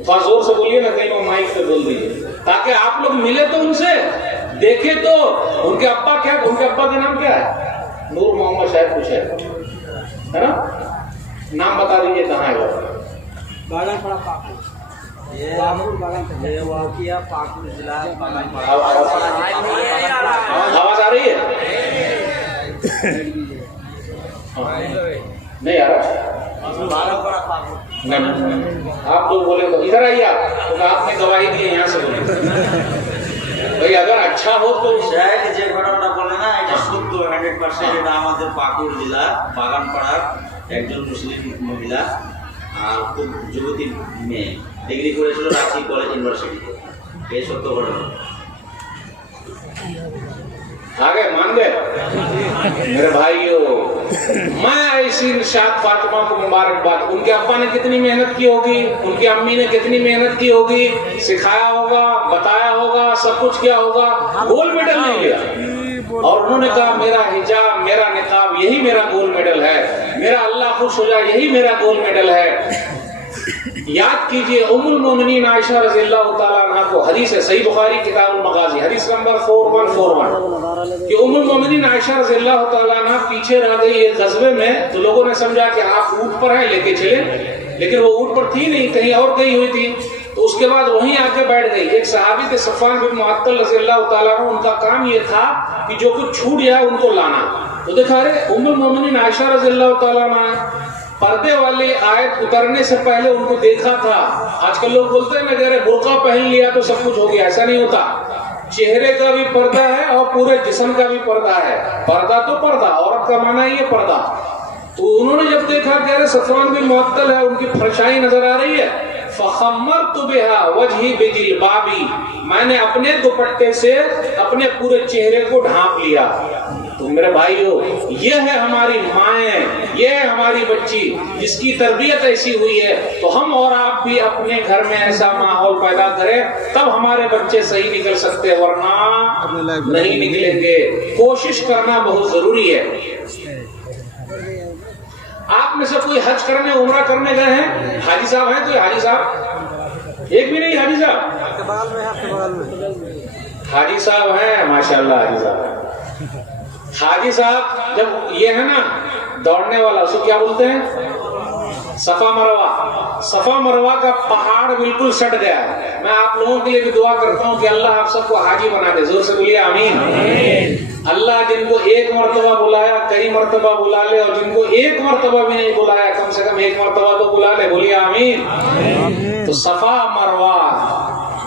थोड़ा जोर से बोलिए ना, कहीं वो माइक पे बोल दीजिए ताकि आप लोग मिले तो उनसे देखे तो। उनके अब्बा क्या, उनके अब्बा का नाम क्या है? नूर मोहम्मद शायद कुछ है ना, नाम बता दीजिए कहाँ है वो। बागनपड़ा पाकुड़, ये वाकिया पाकुड़ जिला बागनपड़ा। आवाज आ रही है? नहीं आ रहा। आप लोग बोले तो इधर आइए, आप तो आपने गवाही दी है, यहाँ से बोले भाई अगर अच्छा हो तो যে ঘটনাটা বলে না এটা সত্য 100%। এটা আমাদের পাকুড় জেলা বাগানপাড়ার একজন মুসলিম মহিলা আর খুব যুবতী মেয়ে, ডিগ্রি করেছিল রাঁচি কলেজ ইউনিভার্সিটিতে। এই সত্য ঘটনা। आगे मान गए मेरे भाइयों। मैं ऐसी निशात फातिमा को मुबारकबाद। उनके अब्बा ने कितनी मेहनत की होगी, उनकी अम्मी ने कितनी मेहनत की होगी, सिखाया होगा, बताया होगा, सब कुछ किया होगा, गोल्ड मेडल नहीं लिया। और उन्होंने कहा मेरा हिजाब मेरा निकाब यही मेरा गोल्ड मेडल है, मेरा अल्लाह खुश हो जाए यही मेरा गोल्ड मेडल है। याद कीजिए उम्मुल मोमिनीन आयशा रज़ियल्लाहु ताला अन्हा को हदीस है, सही बुखारी किताबुल मगाज़ी हदीस नंबर 4141 कि उम्मुल मोमिनीन आयशा रज़ियल्लाहु ताला अन्हा पीछे रह गई एक ग़ज़वे में। तो लोगों ने समझा कि आप ऊंट पर हैं लेके चले, लेकिन वो ऊंट पर थी नहीं, कहीं और गई हुई थी। तो उसके बाद वहीं आके बैठ गई। एक सहाबी थे सफ़वान बिन मुअत्तल रज़ियल्लाहु ताला अन्हु, उनका काम ये था कि जो कुछ छूट जाए उनको लाना। तो देखा अरे उम्मुल मोमिनीन आयशा रज़ियल्लाहु ताला अन्हा पर्दे वाली आयत उतरने से पहले उनको देखा था। आजकल लोग बोलते हैं ना अगर बुर्का पहन लिया तो सब कुछ हो गया, ऐसा नहीं होता। चेहरे का भी पर्दा है और पूरे जिस्म का भी पर्दा है। पर्दा तो पर्दा, औरत का माना ही है पर्दा। तो उन्होंने जब देखा कि अरे सफ़वान बिन मुअत्तल है, उनकी फरशाई नजर आ रही है, फ़ख़म्मरतु बिहा वजही बिजिलबाबी, मैंने अपने दुपट्टे से अपने पूरे चेहरे को ढांप लिया। तो मेरे भाइयों ये है हमारी माएँ, ये है हमारी बच्ची जिसकी तरबियत ऐसी हुई है। तो हम और आप भी अपने घर में ऐसा माहौल पैदा करें, तब हमारे बच्चे सही निकल सकते, वरना नहीं निकलेंगे। कोशिश करना बहुत जरूरी है। आप में से कोई हज करने उम्रा करने गए हैं? हाजी साहब हैं कोई? हाजी साहब एक भी नहीं? हाजी साहब हाजी साहब हैं, माशाल्लाह हाजी साहब। हाजी साहब जब ये है ना दौड़ने वाला, उसको क्या बोलते हैं? सफा मरवा। सफा मरवा का पहाड़ बिल्कुल सट गया है। मैं आप लोगों के लिए भी दुआ करता हूँ कि अल्लाह आप सबको हाजी बना दे। जोर से बोलिए आमीन। अल्लाह जिनको एक मरतबा बुलाया कई मरतबा बुला ले, और जिनको एक मरतबा भी नहीं बुलाया कम से कम एक मरतबा तो बुला ले। बोलिए आमीन। तो सफा मरवा,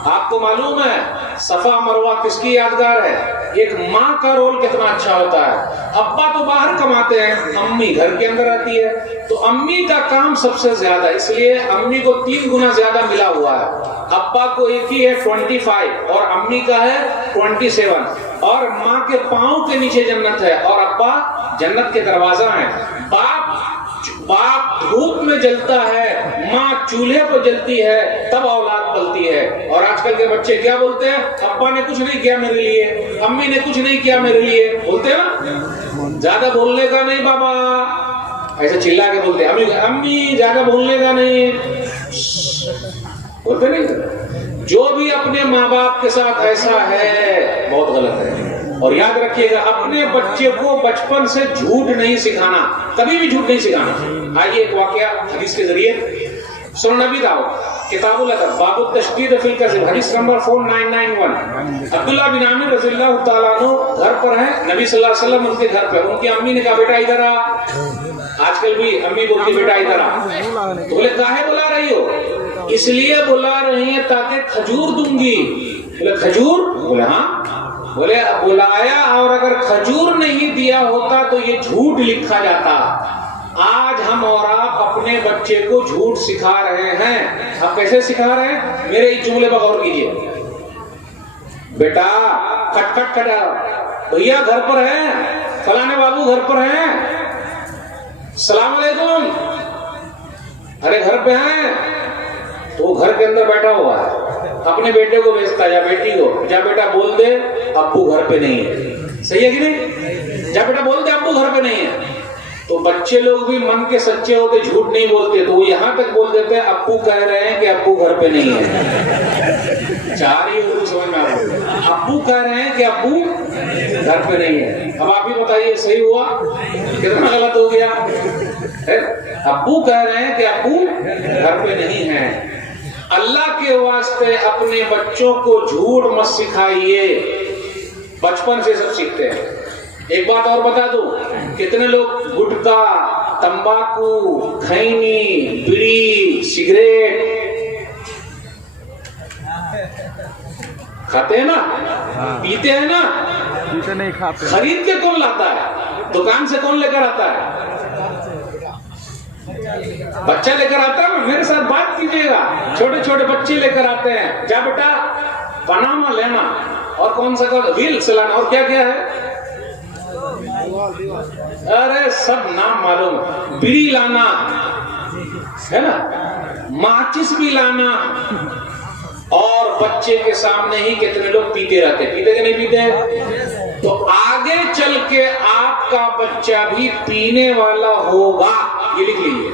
आपको मालूम है सफा मरवा किसकी यादगार है? एक माँ का रोल कितना अच्छा होता है। अब्बा तो बाहर कमाते हैं, अम्मी घर के अंदर आती है। तो अम्मी का काम सबसे ज्यादा, इसलिए अम्मी को 3 गुना ज्यादा मिला हुआ है। अब्बा को एक ही है 25 और अम्मी का है 27। और माँ के पाँव के नीचे जन्नत है और अब्बा जन्नत के दरवाजा है। बाप धूप में जलता है, माँ चूल्हे पर जलती है, तब औलाद पलती है। और आजकल के बच्चे क्या बोलते हैं? अब्बा ने कुछ नहीं किया मेरे लिए, अम्मी ने कुछ नहीं किया मेरे लिए, बोलते हैं ना। ज्यादा बोलने का नहीं बाबा, ऐसे चिल्ला के बोलते हैं। अम्मी ज्यादा बोलने का नहीं, बोलते नहीं। जो भी अपने माँ बाप के साथ ऐसा है बहुत गलत है। और याद रखिएगा अपने बच्चे को बचपन से झूठ नहीं सिखाना, कभी भी झूठ नहीं सिखाना। आइए एक वाकया हदीस के जरिए सुनो। नबी दाऊद किताबुल अदब बाबु तशदीद फिल कज़िब हदीस नंबर 4991। अब्दुल्लाह बिन आमिर रज़ियल्लाहु तआला अन्हु घर पर हैं, नबी सल्लल्लाहु अलैहि वसल्लम उनके घर पे, उनकी अम्मी ने कहा बेटा इधर आ। आजकल भी अम्मी बोलती बेटा इधर आ, तो बोले काहे बुला रही हो? इसलिए बुला रही है ताकि खजूर दूंगी। बोले खजूर? बोले हाँ। बोले बुलाया और अगर खजूर नहीं दिया होता तो ये झूठ लिखा जाता। आज हम और आप अपने बच्चे को झूठ सिखा रहे हैं। आप कैसे सिखा रहे हैं? मेरे इस जुमले पर गौर कीजिए। बेटा खटखट खड़ा, भैया घर पर है, फलाने बाबू घर पर हैं, सलाम अलैकुम। अरे घर पे हैं, तो वो घर के अंदर बैठा हुआ है, अपने बेटे को भेजता है या बेटी को, जा बेटा बोल दे अब्बू घर पे नहीं है। सही है कि नहीं? जा बेटा बोल दे अब्बू घर पे नहीं है। तो बच्चे लोग भी मन के सच्चे होते, झूठ नहीं बोलते, तो वो यहां तक बोल देते हैं अब्बू कह रहे हैं कि अब्बू घर पे नहीं है। चार ही उर्दू समझ में आ रहा है। अब्बू कह रहे हैं कि अब्बू घर पे नहीं है। अब आप ही बताइए सही हुआ कितना गलत हो गया? अब्बू कह रहे हैं कि अब्बू घर पे नहीं है। अल्लाह के वास्ते अपने बच्चों को झूठ मत सिखाइए, बचपन से सब सीखते हैं। एक बात और बता दूं, कितने लोग गुटखा, तंबाकू, खैनी, बीड़ी, सिगरेट खाते हैं ना, पीते हैं ना, पीते नहीं खाते। खरीद के कौन लाता है? दुकान से कौन लेकर आता है? बच्चा लेकर आता है। मेरे साथ बात कीजिएगा, छोटे छोटे बच्चे लेकर आते हैं, जा बेटा पनामा लेना और कौन सा व्हील चलाना और क्या क्या है, अरे सब नाम मालूम, बीड़ी लाना है ना, माचिस भी लाना, और बच्चे के सामने ही कितने लोग पीते रहते, पीते कि नहीं पीते? तो आगे चल के आपका बच्चा भी पीने वाला होगा, ये लिख लीजिए।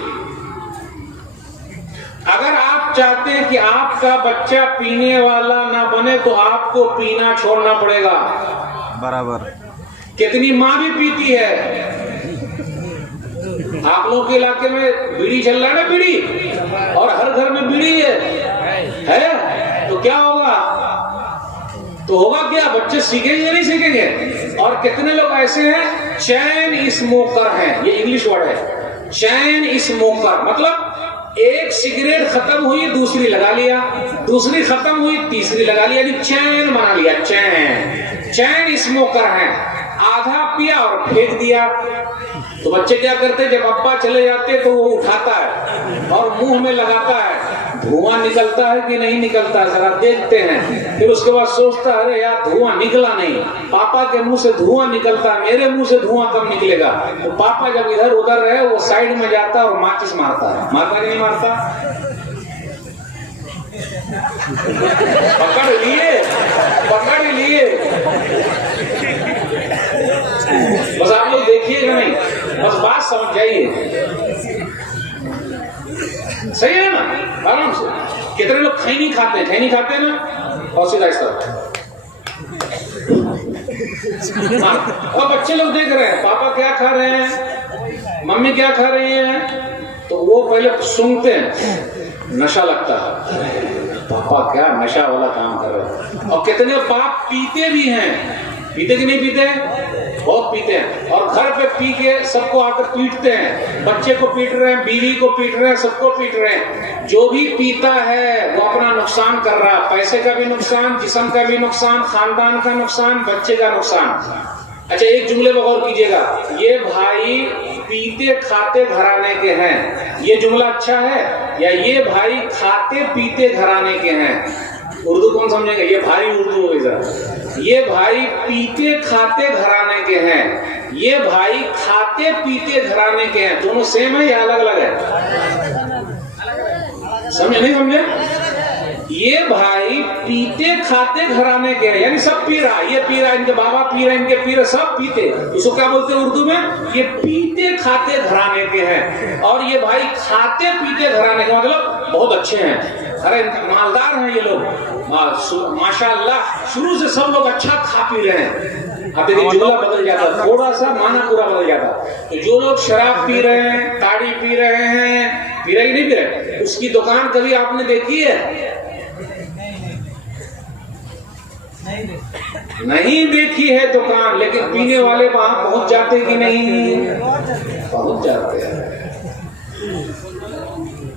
अगर आप चाहते हैं कि आपका बच्चा पीने वाला ना बने तो आपको पीना छोड़ना पड़ेगा। बराबर। कितनी माँ भी पीती है। आप लोगों के इलाके में बीड़ी चल रहा है ना, बीड़ी, और हर घर में बीड़ी है? तो क्या होगा? तो होगा क्या? बच्चे सीखेंगे नहीं सीखेंगे? और कितने लोग ऐसे हैं चैन स्मोकर हैं, ये इंग्लिश वर्ड है, चैन स्मोकर, मतलब एक सिगरेट खत्म हुई दूसरी लगा लिया, दूसरी खत्म हुई तीसरी लगा लिया, यानी चैन बना लिया, चैन स्मोकर हैं। आधा पिया और फेंक दिया। तो बच्चे क्या करते, जब अब्बा चले जाते तो वो उठाता है और मुंह में लगाता है, धुआं निकलता है कि नहीं निकलता है, जरा देखते हैं। फिर उसके बाद सोचता है अरे यार धुआं निकला नहीं, पापा के मुंह से धुआं निकलता है, मेरे मुंह से धुआं कब निकलेगा? तो पापा जब इधर उधर रहे वो साइड में जाता है और माचिस मारता है, मारता नहीं मारता? पकड़ लिए। बस आप लोग देखिएगा नहीं, बस बात समझ जाइए। सही है ना? आराम से। कितने लोग खैनी खाते हैं ना, और सीधा इस तरह। और बच्चे लोग देख रहे हैं पापा क्या खा रहे हैं, मम्मी क्या खा रही है, तो वो पहले सुनते हैं, नशा लगता है, पापा क्या नशा वाला काम कर रहे हैं। और कितने बाप पीते भी हैं, पीते कि नहीं पीते? बहुत पीते हैं, और घर पे पी के सबको आकर पीटते हैं, बच्चे को पीट रहे हैं, बीवी को पीट रहे हैं, सबको पीट रहे हैं। जो भी पीता है वो अपना नुकसान कर रहा है, पैसे का भी नुकसान, जिस्म का भी नुकसान, खानदान का नुकसान, बच्चे का नुकसान। अच्छा एक जुमले पर गौर कीजिएगा, ये भाई पीते खाते घराने के हैं, ये जुमला अच्छा है? या ये भाई खाते पीते घराने के हैं? उर्दू कौन समझेगा? ये भारी उर्दू हो गई। ये भाई पीते खाते घराने के हैं, ये भाई खाते पीते घराने के हैं। दोनों सेम है या अलग अलग है? समझे नहीं समझे? ये भाई पीते खाते घराने के हैं, यानी सब पी रहा, ये पी रहा, इनके बाबा पी रहे, इनके पी रहे, सब पीते। इसको क्या बोलते हैं उर्दू में? ये पीते खाते घराने के हैं। और ये भाई खाते पीते घराने के, मतलब बहुत अच्छे हैं, अरे मालदार हैं ये लोग, माशाअल्लाह, शुरू से सब लोग अच्छा खा पी रहे हैं। अब देखिए जुमला बदल जाता है, थोड़ा सा माना पूरा बदल जाता है। तो जो लोग शराब पी रहे हैं, ताड़ी पी रहे हैं, पी रहे नहीं पी रहे, उसकी दुकान कभी आपने देखी है? नहीं देखी है दुकान, लेकिन पीने वाले वहां पहुंच जाते कि नहीं? पहुंच जाते हैं,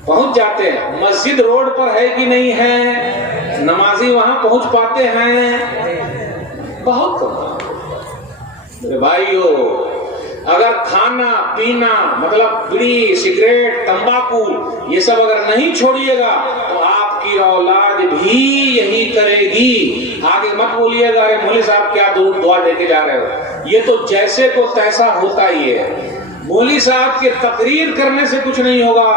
पहुंच जाते हैं। मस्जिद रोड पर है कि नहीं है? नमाजी वहां पहुंच पाते हैं? बहुत कम। मेरे भाइयों, अगर खाना पीना मतलब बीड़ी, सिगरेट, तंबाकू ये सब अगर नहीं छोड़िएगा तो आपकी औलाद भी यही करेगी। आगे मत बोलिएगा अरे मौलवी साहब क्या दुआ देके जा रहे हो, ये तो जैसे को तैसा होता ही है। मौलवी साहब के तकरीर करने से कुछ नहीं होगा,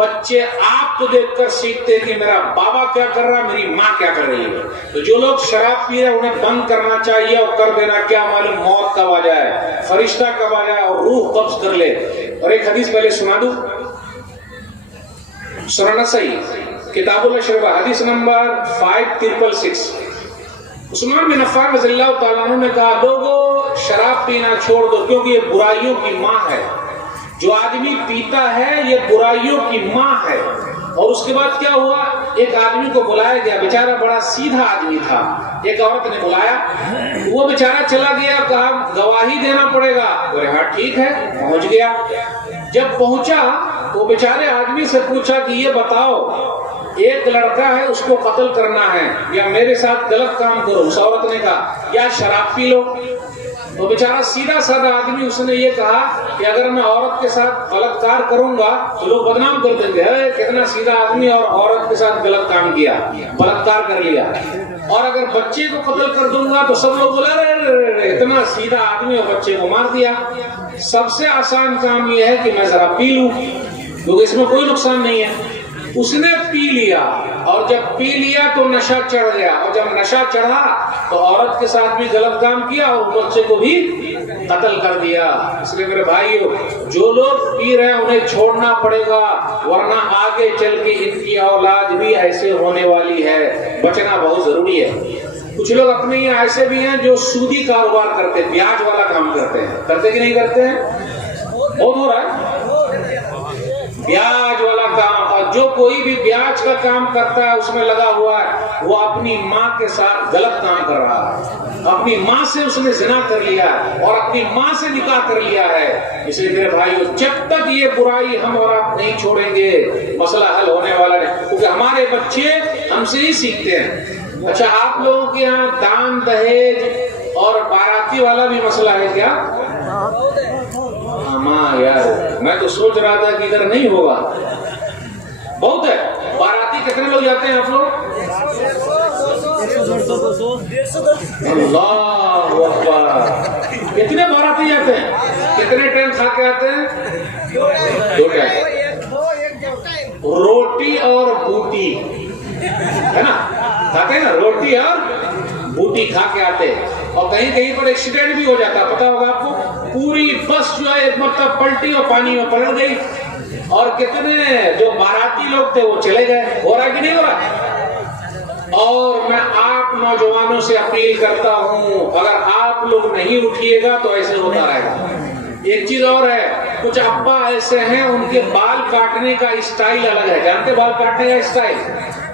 बच्चे आपको देखकर सीखते हैं कि मेरा बाबा क्या कर रहा है, मेरी माँ क्या कर रही है। तो जो लोग शराब पी रहे हैं उन्हें बंद करना चाहिए और कर देना, क्या मालूम मौत कब आ जाए, फरिश्ता कब आ जाए और रूह कब्ज कर ले। और एक हदीस पहले सुना दूं, सुनाना सही, किताबुल अशरबा हदीस नंबर 5666। उस्मान बिन अफ़्फ़ान रज़ियल्लाहु ताला अन्हु ने कहा, लोगों शराब पीना छोड़ दो क्योंकि ये बुराइयों की माँ है। जो आदमी पीता है ये बुराइयों की माँ है। और उसके बाद क्या हुआ, एक आदमी को बुलाया गया, बेचारा बड़ा सीधा आदमी था। एक औरत ने बुलाया, वो बेचारा चला गया, कहा गवाही देना पड़ेगा। बोले हाँ ठीक है, पहुंच गया। जब पहुंचा तो बेचारे आदमी से पूछा कि ये बताओ, एक लड़का है उसको कत्ल करना है या मेरे साथ गलत काम करो। उस औरत ने कहा या शराब पी लो। तो बेचारा सीधा साधा आदमी, उसने ये कहा कि अगर मैं औरत के साथ बलात्कार करूंगा तो लोग बदनाम कर देंगे, कितना सीधा आदमी और औरत के साथ गलत काम किया, बलात्कार कर लिया। और अगर बच्चे को कत्ल कर दूंगा तो सब लोग बोले अरे इतना सीधा आदमी और बच्चे को मार दिया। सबसे आसान काम यह है कि मैं जरा पी लूं, क्योंकि इसमें कोई नुकसान नहीं है। उसने पी लिया और जब पी लिया तो नशा चढ़ गया, और जब नशा चढ़ा तो औरत के साथ भी गलत काम किया और बच्चे को भी कत्ल कर दिया। इसलिए मेरे भाइयों, जो लोग पी रहे हैं उन्हें छोड़ना पड़ेगा, वरना आगे चल के इनकी औलाद भी ऐसे होने वाली है। बचना बहुत जरूरी है। कुछ लोग अपने यहाँ ऐसे भी हैं जो सूदी कारोबार करते हैं, ब्याज वाला काम करते हैं, करते कि नहीं करते हैं? बहुत हो रहा है ब्याज वाला काम। और जो कोई भी ब्याज का काम करता है उसमें लगा हुआ है, वो अपनी माँ के साथ गलत काम कर रहा है। अपनी माँ से उसने जिना कर लिया और अपनी माँ से निकाह कर लिया है। इसलिए मेरे भाइयों, जब तक ये बुराई हम और आप नहीं छोड़ेंगे मसला हल होने वाला नहीं, क्योंकि हमारे बच्चे हमसे ही सीखते हैं। अच्छा, आप लोगों के यहाँ दान दहेज और बाराती वाला भी मसला है क्या? हाँ यार, मैं तो सोच रहा था कि इधर नहीं होगा। बहुत है। बाराती कितने लोग जाते हैं आप लोग? अल्लाह अकबर। कितने बाराती जाते हैं? कितने टाइम खा के आते हैं? 2 टाइम, रोटी और बूटी, है ना? खाते हैं ना, रोटी और बूटी खा के आते हैं। और कहीं कहीं पर एक्सीडेंट भी हो जाता है, पता होगा आपको। पूरी बस जो है एक मतलब पलटी और पानी में पलट गई, और कितने जो बाराती लोग थे वो चले गए। हो रहा कि नहीं हो रहा? और मैं आप नौजवानों से अपील करता हूं, अगर आप लोग नहीं उठिएगा तो ऐसे होता रहेगा। एक चीज और है, कुछ अब्बा ऐसे हैं उनके बाल काटने का स्टाइल अलग है। जानते बाल काटने का स्टाइल?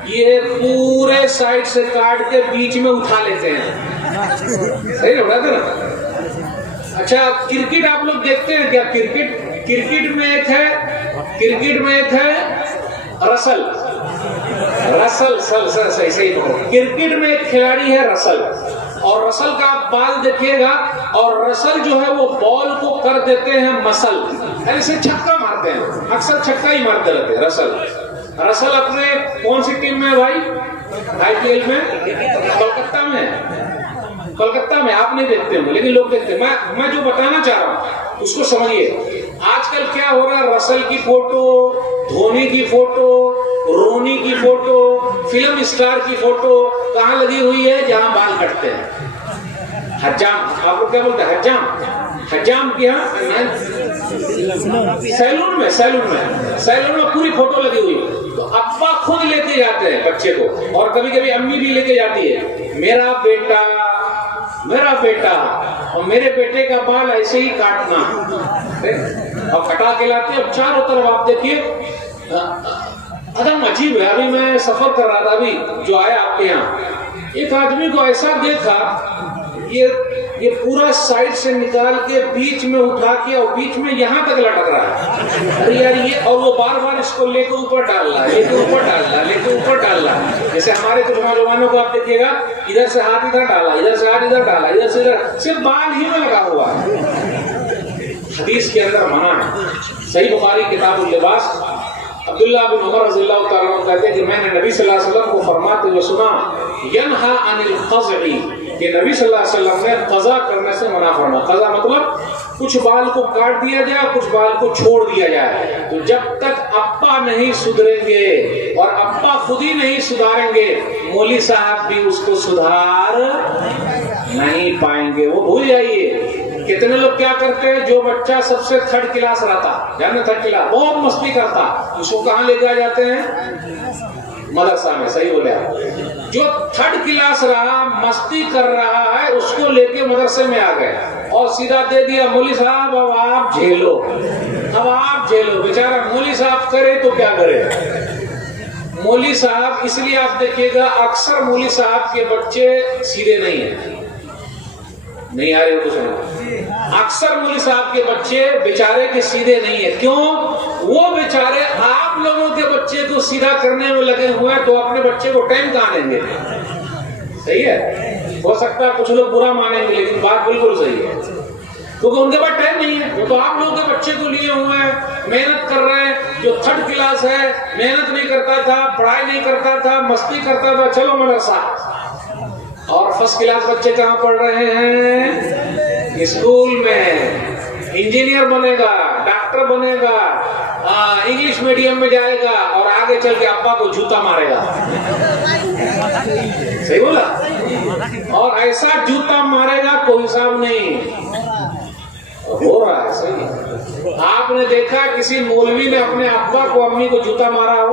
ये पूरे साइड से काट के बीच में उठा लेते हैं। सही हो रहा था ना? अच्छा, क्रिकेट आप लोग देखते हैं क्या? क्रिकेट में एक है रसल सही क्रिकेट में एक खिलाड़ी है रसल, और रसल का आप बाल देखिएगा, और रसल जो है वो बॉल को कर देते हैं मसल, ऐसे छक्का मारते हैं, अक्सर छक्का ही मारते रहते हैं रसल अपने कौन सी टीम में है भाई? IPL में कोलकाता में। आप नहीं देखते होंगे लेकिन लोग देखते हैं। मैं जो बताना चाह रहा हूँ उसको समझिए। आजकल क्या हो रहा है, रसल की फोटो, धोनी की फोटो, रोनी की फोटो, फिल्म स्टार की फोटो कहाँ लगी हुई है? जहां बाल कटते हैं। हज्जाम, आपको क्या बोलते हैं? हज्जाम की यहाँ सैलून में पूरी फोटो लगी हुई। तो अब्बा खुद लेके जाते हैं बच्चे को, और कभी कभी अम्मी भी लेके जाती है। मेरा बेटा मेरा बेटा और मेरे बेटे का बाल ऐसे ही काटना और कटा के लाते। अब चारों तरफ आप देखिए एकदम अजीब है। अभी मैं सफर कर रहा था, अभी जो आया आपके यहाँ, एक आदमी को ऐसा देखा, ये पूरा साइड से निकाल के बीच में उठा के और बीच में यहाँ तक लटक रहा है। अरे यार ये, और वो बार बार इसको लेके ऊपर डाल रहा है, लेके ऊपर डाल रहा है, लेके ऊपर डाल रहा है। जैसे हमारे कुछ नौजवानों को आप देखिएगा, इधर से हाथ इधर डाला, इधर से हाथ इधर डाला, इधर से इधर, सिर्फ बाल ही में लगा हुआ है। हदीस के अंदर मना है। सही बुखारी किताबुल लिबास, अब्दुल्लाह बिन उमर रज़ियल्लाहु ताला अन्हु कहते हैं कि मैंने नबी सल्लल्लाहु अलैहि वसल्लम को फरमाते हुए सुना, यनहा अनिल क़ज़ई, कि नबी सल्लल्लाहु अलैहि वसल्लम ने क़ज़ा करने से मना फरमाया। क़ज़ा मतलब कुछ बाल को काट दिया जाए, कुछ बाल को छोड़ दिया जाए। तो जब तक अप्पा नहीं सुधरेंगे और अप्पा खुद ही नहीं सुधारेंगे, मौली साहब भी उसको सुधार नहीं पाएंगे। वो भूल जाइए। कितने लोग क्या करते हैं, जो बच्चा सबसे थर्ड क्लास रहता, जानते थर्ड क्लास, बहुत मस्ती करता, उसको कहाँ लेके आ जाते हैं, मदरसा में। सही बोले आप। जो थर्ड क्लास रहा, मस्ती कर रहा है, उसको लेके मदरसे में आ गए और सीधा दे दिया, मौली साहब अब आप झेलो, अब आप झेलो। बेचारा मौली साहब करे तो क्या करे। मौली साहब, इसलिए आप देखिएगा अक्सर मौली साहब के बच्चे सीधे नहीं है। नहीं आ रहे हो कुछ? अक्सर मौली साहब के बच्चे बेचारे के सीधे नहीं है। क्यों? वो बेचारे आप लोगों के बच्चे को सीधा करने में लगे हुए हैं, तो अपने बच्चे को टाइम कहाँ देंगे। सही है। हो सकता है कुछ लोग बुरा मानेंगे, लेकिन बात बिल्कुल सही है, क्योंकि उनके पास टाइम नहीं है। वो तो आप लोगों के बच्चे को लिए हुए हैं, मेहनत कर रहे हैं। जो थर्ड क्लास है, मेहनत नहीं करता था, पढ़ाई नहीं करता था, मस्ती करता था, चलो मदरसा। और फर्स्ट क्लास बच्चे कहाँ पढ़ रहे हैं, स्कूल में। इंजीनियर बनेगा, डॉक्टर बनेगा, इंग्लिश मीडियम में जाएगा और आगे चल के अब्बा को जूता मारेगा। सही बोला। और ऐसा जूता मारेगा कोई हिसाब नहीं। हो रहा है। सही। आपने देखा किसी मौलवी ने अपने अब्बा को, अम्मी को जूता मारा हो?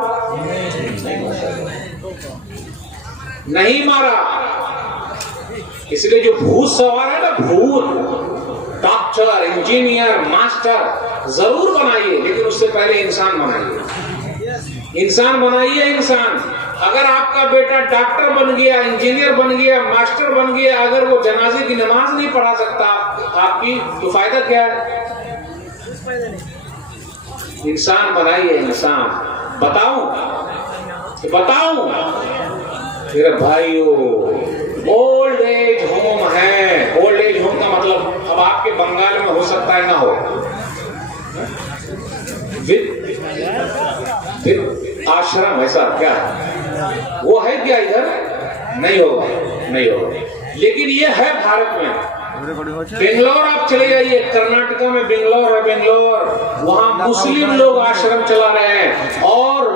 नहीं मारा। इसलिए जो भूत सवार है ना, भूत, डॉक्टर, इंजीनियर, मास्टर जरूर बनाइए, लेकिन उससे पहले इंसान बनाइए। इंसान बनाइए, इंसान। अगर आपका बेटा डॉक्टर बन गया, इंजीनियर बन गया, मास्टर बन गया, अगर वो जनाजे की नमाज नहीं पढ़ा सकता आपकी, तो फायदा क्या है? इंसान बनाइए, इंसान। बताऊं फिर भाइयों, ओल्ड एज होम है। ओल्ड एज होम का मतलब अब आपके बंगाल में हो सकता है ना हो, फिर आश्रम ऐसा क्या है, वो है क्या इधर? नहीं होगा, नहीं होगा। लेकिन ये है भारत में। बेंगलोर आप चले जाइए, कर्नाटका में बेंगलोर है, बेंगलोर, वहां मुस्लिम लोग आश्रम चला रहे हैं और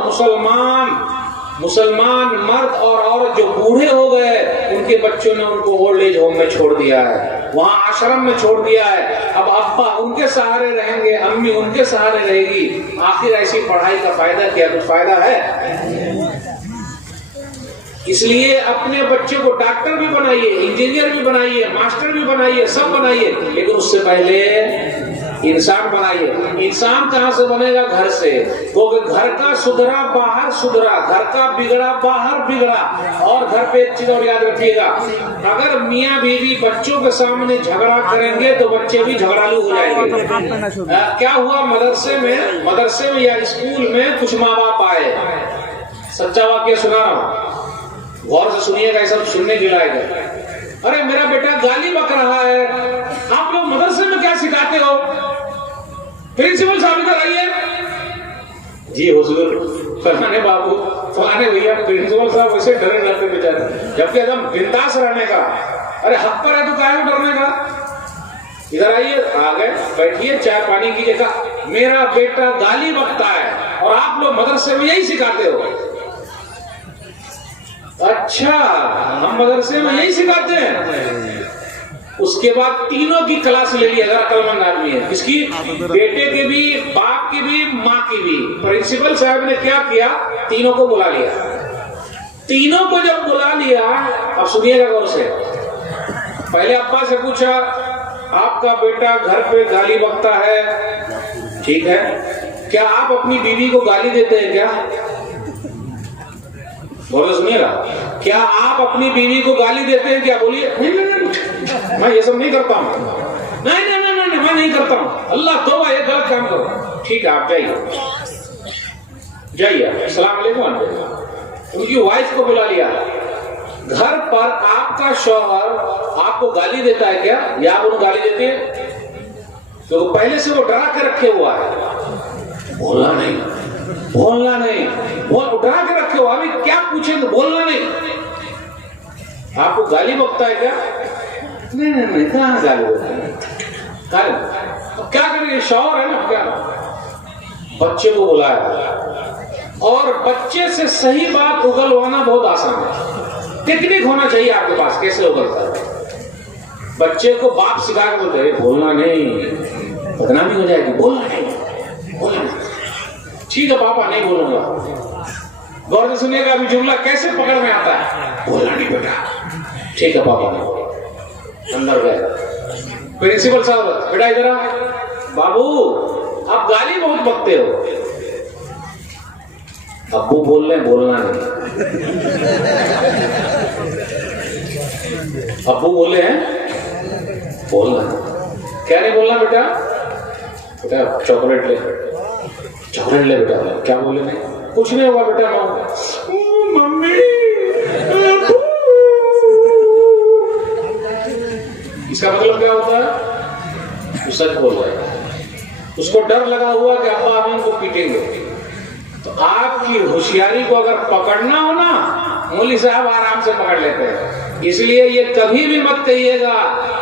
मुसलमान मर्द और औरत जो बूढ़े हो गए, उनके बच्चों ने उनको ओल्ड एज होम में छोड़ दिया है, वहां आश्रम में छोड़ दिया है। अब अब्बा उनके सहारे रहेंगे, अम्मी उनके सहारे रहेगी। आखिर ऐसी पढ़ाई का फायदा क्या? कुछ फायदा है? इसलिए अपने बच्चे को डॉक्टर भी बनाइए, इंजीनियर भी बनाइए, मास्टर भी बनाइए, सब बनाइए, लेकिन उससे पहले इंसान बनाइए। इंसान कहां से बनेगा? घर से। क्योंकि घर का सुधरा बाहर सुधरा, घर का बिगड़ा बाहर बिगड़ा। और घर पे एक चीज और याद रखिएगा, अगर मियाँ बीवी बच्चों के सामने झगड़ा करेंगे तो बच्चे भी झगड़ालू हो जाएंगे। क्या हुआ मदरसे में या स्कूल में कुछ माँ बाप आए, सच्चा वाक्य सुना रहा हूं, गौर से सुनिएगा, ये सब सुनने के लायक है। अरे मेरा बेटा गाली बक रहा है, आप लोग मदरसे में क्या सिखाते हो? प्रिंसिपल साहब इधर आइए। जी हुजूर, फलाने बाबू, फलाने भैया, प्रिंसिपल साहब वैसे डरे रहते बेचारे, जबकि एकदम बिंदास रहने का। अरे हक पर है तो क्या है डरने का? इधर आइए, आ गए, बैठिए, चाय पानी की जगह। मेरा बेटा गाली बकता है और आप लोग मदरसे में यही सिखाते हो? अच्छा, हम मदरसे में यही सिखाते हैं। उसके बाद तीनों की क्लास ले ली अगर अकलमंद आदमी है। किसकी? बेटे के भी, बाप की भी, माँ की भी। प्रिंसिपल साहब ने क्या किया? तीनों को बुला लिया। तीनों को जब बुला लिया, अब सुनिएगा गौर से, पहले अब्बा से पूछा, आपका बेटा घर पे गाली बकता है, ठीक है, क्या आप अपनी बीवी को गाली देते हैं क्या? बोलो सुनिएगा, क्या आप अपनी बीवी को गाली देते हैं क्या? बोलिए नहीं, मैं ये सब नहीं करता हूँ, नहीं नहीं नहीं नहीं मैं नहीं करता हूँ, अल्लाह तौबा, ये गलत काम करो। ठीक है, आप जाइए, अस्सलाम वालेकुम। उनकी वाइफ को बुला लिया। घर पर आपका शौहर आपको गाली देता है क्या, या आप उन्हें गाली देते हैं? तो पहले से वो डरा के रखे हुआ है, बोलना नहीं, बोलना नहीं, डरा के रखे हुआ, अभी क्या पूछेंगे, बोलना नहीं। आपको गाली बकता है क्या? नहीं नहीं नहीं, कहाँ गाली बकता है? क्या करेंगे, शौहर है ना, क्या? बच्चे को बुलाया, और बच्चे से सही बात उगलवाना बहुत आसान है। टेक्निक होना चाहिए आपके पास, कैसे उगलता है। बच्चे को बाप सिखा के बोलते हैं, बोलना नहीं, बदनामी हो जाएगी, बोलना नहीं, बोलना नहीं। ठीक है पापा, नहीं बोलूंगा। गौर से सुनिएगा, अभी जुमला कैसे पकड़ में आता है, बोलना नहीं बेटा। ठीक है पापा, नहीं बोला। अंदर गए प्रिंसिपल साहब, बेटा इधर आ। बाबू, आप गाली बहुत बकते हो। अब्बू बोल रहे, बोलना नहीं। अब्बू बोले हैं, बोलना। क्या नहीं बोलना बेटा? बेटा चॉकलेट ले, चॉकलेट ले बेटा। क्या बोले? नहीं, कुछ नहीं होगा बेटा। मम्मी, इसका मतलब क्या होता है? सच बोल रहा है। उसको डर लगा हुआ कि अब्बा हम इनको पीटेंगे। तो आपकी होशियारी को अगर पकड़ना हो ना, मौलवी साहब आराम से पकड़ लेते हैं। इसलिए ये कभी भी मत कहिएगा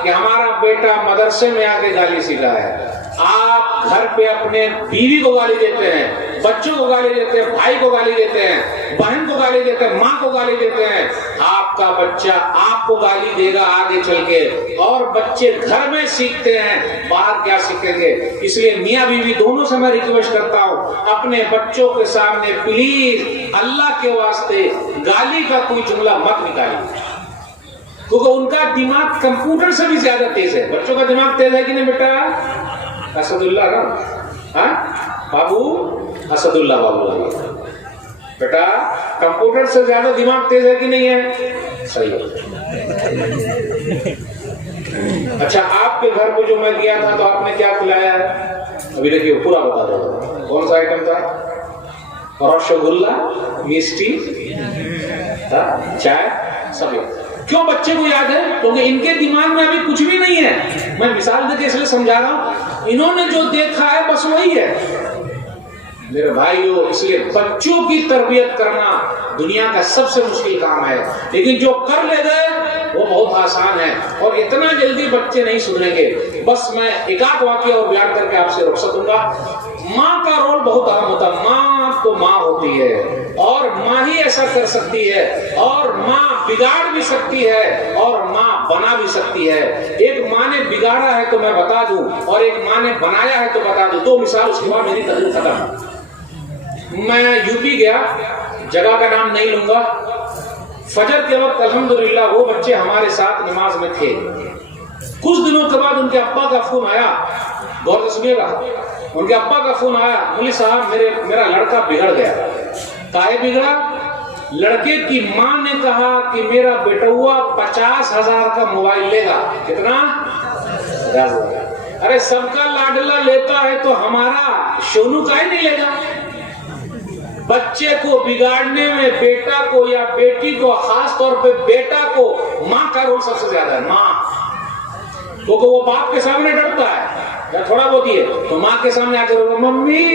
कि हमारा बेटा मदरसे में आके गाली सीखा है। आप घर पे अपने बीवी को गाली देते हैं, बच्चों को गाली देते हैं, भाई को गाली देते हैं, बहन को गाली देते हैं, माँ को गाली देते हैं। आपका बच्चा आपको गाली देगा आगे चल के। और बच्चे घर में सीखते हैं, बाहर क्या सीखेंगे। इसलिए मियाँ बीवी दोनों से मैं रिक्वेस्ट करता हूँ, अपने बच्चों के सामने प्लीज अल्लाह के वास्ते गाली का कोई जुमला मत निकालिए, क्योंकि उनका दिमाग कंप्यूटर से भी ज्यादा तेज है। बच्चों का दिमाग तेज है कि नहीं बेटा? असदुल्ला ना, हाँ बाबू, असदुल्ला बाबू। बेटा कंप्यूटर से ज्यादा दिमाग तेज है कि नहीं है? सही है। अच्छा, आपके घर को जो मैं गया था तो आपने क्या खिलाया है? अभी देखिए पूरा बता दो, कौन सा आइटम था? रसगुल्ला, मिष्टी, चाय, सब। क्यों बच्चे को याद है? क्योंकि इनके दिमाग में अभी कुछ भी नहीं है। मैं मिसाल देके इसलिए समझा रहा हूं, इन्होंने जो देखा है बस वही है मेरे भाइयों। इसलिए बच्चों की तरबियत करना दुनिया का सबसे मुश्किल काम है, लेकिन जो कर ले गए वो बहुत आसान है। और इतना जल्दी बच्चे नहीं सुधरेंगे। बस मैं एक आध वाक्य और बयान करके आपसे रुखसत दूंगा। माँ का रोल बहुत अहम होता है। माँ तो माँ होती है, और माँ ही ऐसा कर सकती है, और माँ बिगाड़ भी सकती है, और माँ बना भी सकती है। एक माँ ने बिगाड़ा है तो मैं बता दूं, और एक माँ ने बनाया है तो बता दूं। दो मिसाल, उसके बाद मेरी तकरीर खत्म। मैं यूपी गया, जगह का नाम नहीं लूंगा। फजर के वक्त अल्हम्दुलिल्लाह वो बच्चे हमारे साथ नमाज में थे। कुछ दिनों के बाद उनके अब्बा का फोन आया। गौर से सुनिएगा, उनके अब्बा का फोन आया, मौलवी साहब मेरा लड़का बिगड़ गया। काहे बिगड़ा? लड़के की माँ ने कहा कि मेरा बेटुआ 50,000 का मोबाइल लेगा। कितना? 50,000। अरे सबका लाडला लेता है तो हमारा सोनू का ही नहीं लेगा। बच्चे को बिगाड़ने में बेटा को या बेटी को, खास तौर पे बेटा को, माँ का रोल सबसे ज्यादा है। माँ, क्योंकि वो बाप के सामने डरता है या थोड़ा बहुत ही है, तो माँ के सामने आकर मम्मी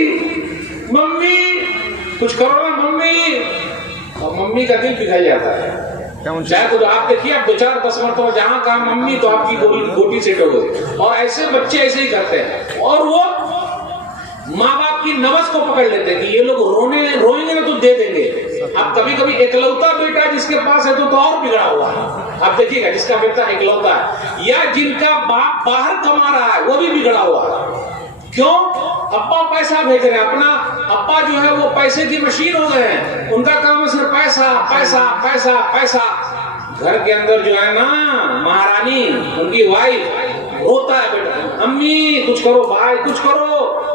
मम्मी कुछ करो ना मम्मी, और मम्मी का दिल पिघल जाता है। चाहे तो आप देखिए, आप 2-4-10 मरतबा जहां कहा मम्मी तो आपकी गोटी सेट हो गई। और ऐसे बच्चे ऐसे ही करते हैं, और वो माँ बाप की नवज को पकड़ लेते हैं कि ये लोग रोएंगे ना तो दे देंगे। अब कभी कभी एकलौता बेटा जिसके पास है तो और बिगड़ा हुआ है। आप देखिएगा, जिसका बेटा एकलौता है या जिनका बाप बाहर कमा रहा है वो भी बिगड़ा हुआ है। क्यों? अब्बा पैसा भेज रहे हैं, अपना अब्बा जो है वो पैसे की मशीन हो गए हैं। उनका काम है सिर्फ पैसा पैसा पैसा पैसा। घर के अंदर जो है ना महारानी, उनकी वाइफ रोता है, बेटा अम्मी कुछ करो, भाई कुछ करो,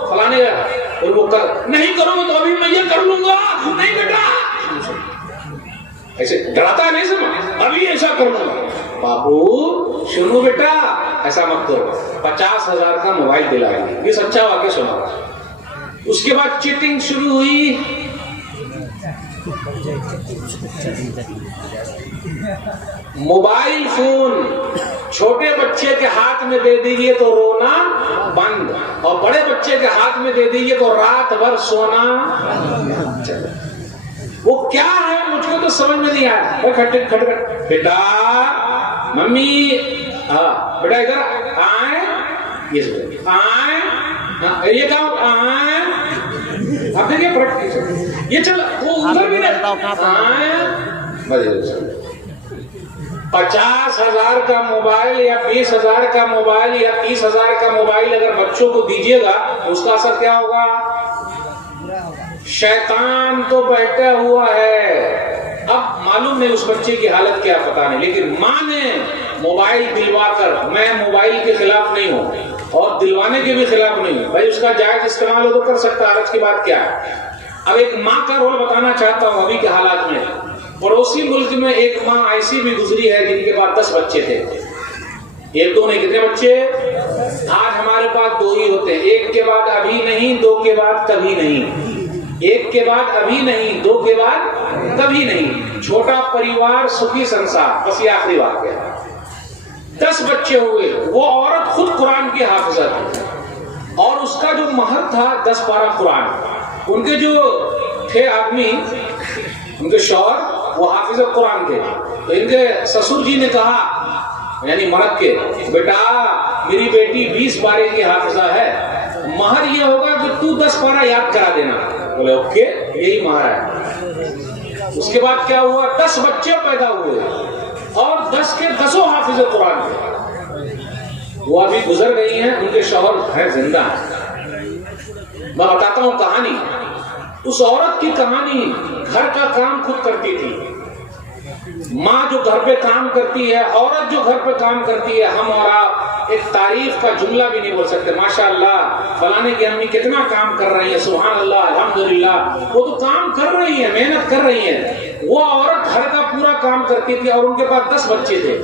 फलाने का, और वो कर नहीं करोगे तो अभी मैं ये कर लूंगा, नहीं बेटा, ऐसे डराता है, नहीं समझ, अभी ऐसा कर लूंगा। बाबू सुनो बेटा, ऐसा मत करो, 50,000 का मोबाइल दिलाएंगे। ये सच्चा वाक्य सुना। उसके बाद चीटिंग शुरू हुई, मोबाइल फोन छोटे बच्चे के हाथ में दे दीजिए तो रोना बंद, और बड़े बच्चे के हाथ में दे दीजिए तो रात भर सोना। वो क्या है मुझको तो समझ में नहीं आया। खट बेटा मम्मी, हाँ बेटा इधर आए, ये आए, ये क्या आए, आप देखिए ये चल, वो उधर भी आए, 50,000 का मोबाइल या 20,000 का मोबाइल या 30,000 का मोबाइल अगर बच्चों को दीजिएगा तो उसका असर क्या होगा? शैतान तो बैठा हुआ है। अब मालूम नहीं उस बच्चे की हालत क्या, पता नहीं, लेकिन माँ ने मोबाइल दिलवाकर, मैं मोबाइल के खिलाफ नहीं हूँ और दिलवाने के भी खिलाफ नहीं हूँ भाई, उसका जायज इस्तेमाल हो तो कर सकता है, आज की बात क्या है। अब एक माँ का रोल बताना चाहता हूँ अभी के हालात में। पड़ोसी मुल्क में एक माँ ऐसी भी गुजरी है जिनके पास 10 बच्चे थे, एक दो नहीं, कितने बच्चे? आज हमारे पास 2 ही होते हैं, एक के बाद अभी नहीं, 2 के बाद कभी नहीं, एक के बाद अभी नहीं, 2 के बाद कभी नहीं। छोटा परिवार सुखी संसार, बस ये आखिरी वाक्य है। 10 बच्चे हुए, वो औरत खुद कुरान की हाफिजा थी और उसका जो महर था 10 पारा कुरान। उनके जो थे आदमी, उनके शौहर वो हाफिज कुरान थे, तो इनके ससुर जी ने कहा, यानी मर्द के, बेटा मेरी बेटी 20 पारे की हाफिजा है, महर ये होगा कि तू 10 पारा याद करा देना। बोले ओके, यही महर है। उसके बाद क्या हुआ? 10 बच्चे पैदा हुए और 10 के 10 हाफिज कुरान थे। वो अभी गुजर गई हैं, उनके शौहर हैं जिंदा हैं। मैं बताता हूँ कहानी। उस औरत की कहानी, घर का काम खुद करती थी। माँ जो घर पे काम करती है, औरत जो घर पे काम करती है, हम और आप एक तारीफ का जुमला भी नहीं बोल सकते। माशाअल्लाह फलाने की अम्मी कितना काम कर रही है, सुभान अल्लाह, अल्हम्दुलिल्लाह। वो तो काम कर रही है, मेहनत कर रही है। वो औरत घर का पूरा काम करती थी और उनके पास 10 बच्चे थे।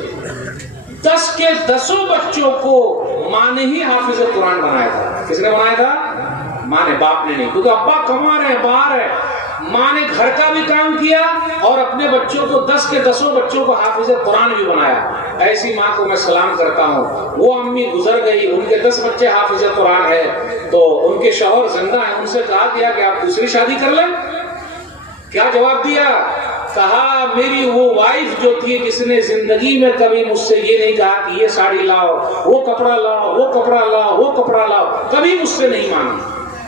10 के 10 बच्चों को माँ ने ही हाफिज कुरान बनाया था। किसने बनाया था? माँ ने, बाप ने नहीं, क्योंकि अब्बा कमा रहे हैं, बाहर है। माँ ने घर का भी काम किया और अपने बच्चों को 10 के 10 बच्चों को हाफिज कुरान भी बनाया। ऐसी माँ को मैं सलाम करता हूँ। वो अम्मी गुजर गई, उनके 10 बच्चे हाफिज कुरान है, तो उनके शौहर जिंदा है। उनसे कहा गया कि आप दूसरी शादी कर लें। क्या जवाब दिया? कहा मेरी वो वाइफ जो थी, जिसने जिंदगी में कभी मुझसे ये नहीं कहा कि ये साड़ी लाओ, वो कपड़ा लाओ, वो कपड़ा लाओ, वो कपड़ा लाओ, कभी मुझसे नहीं मांगी।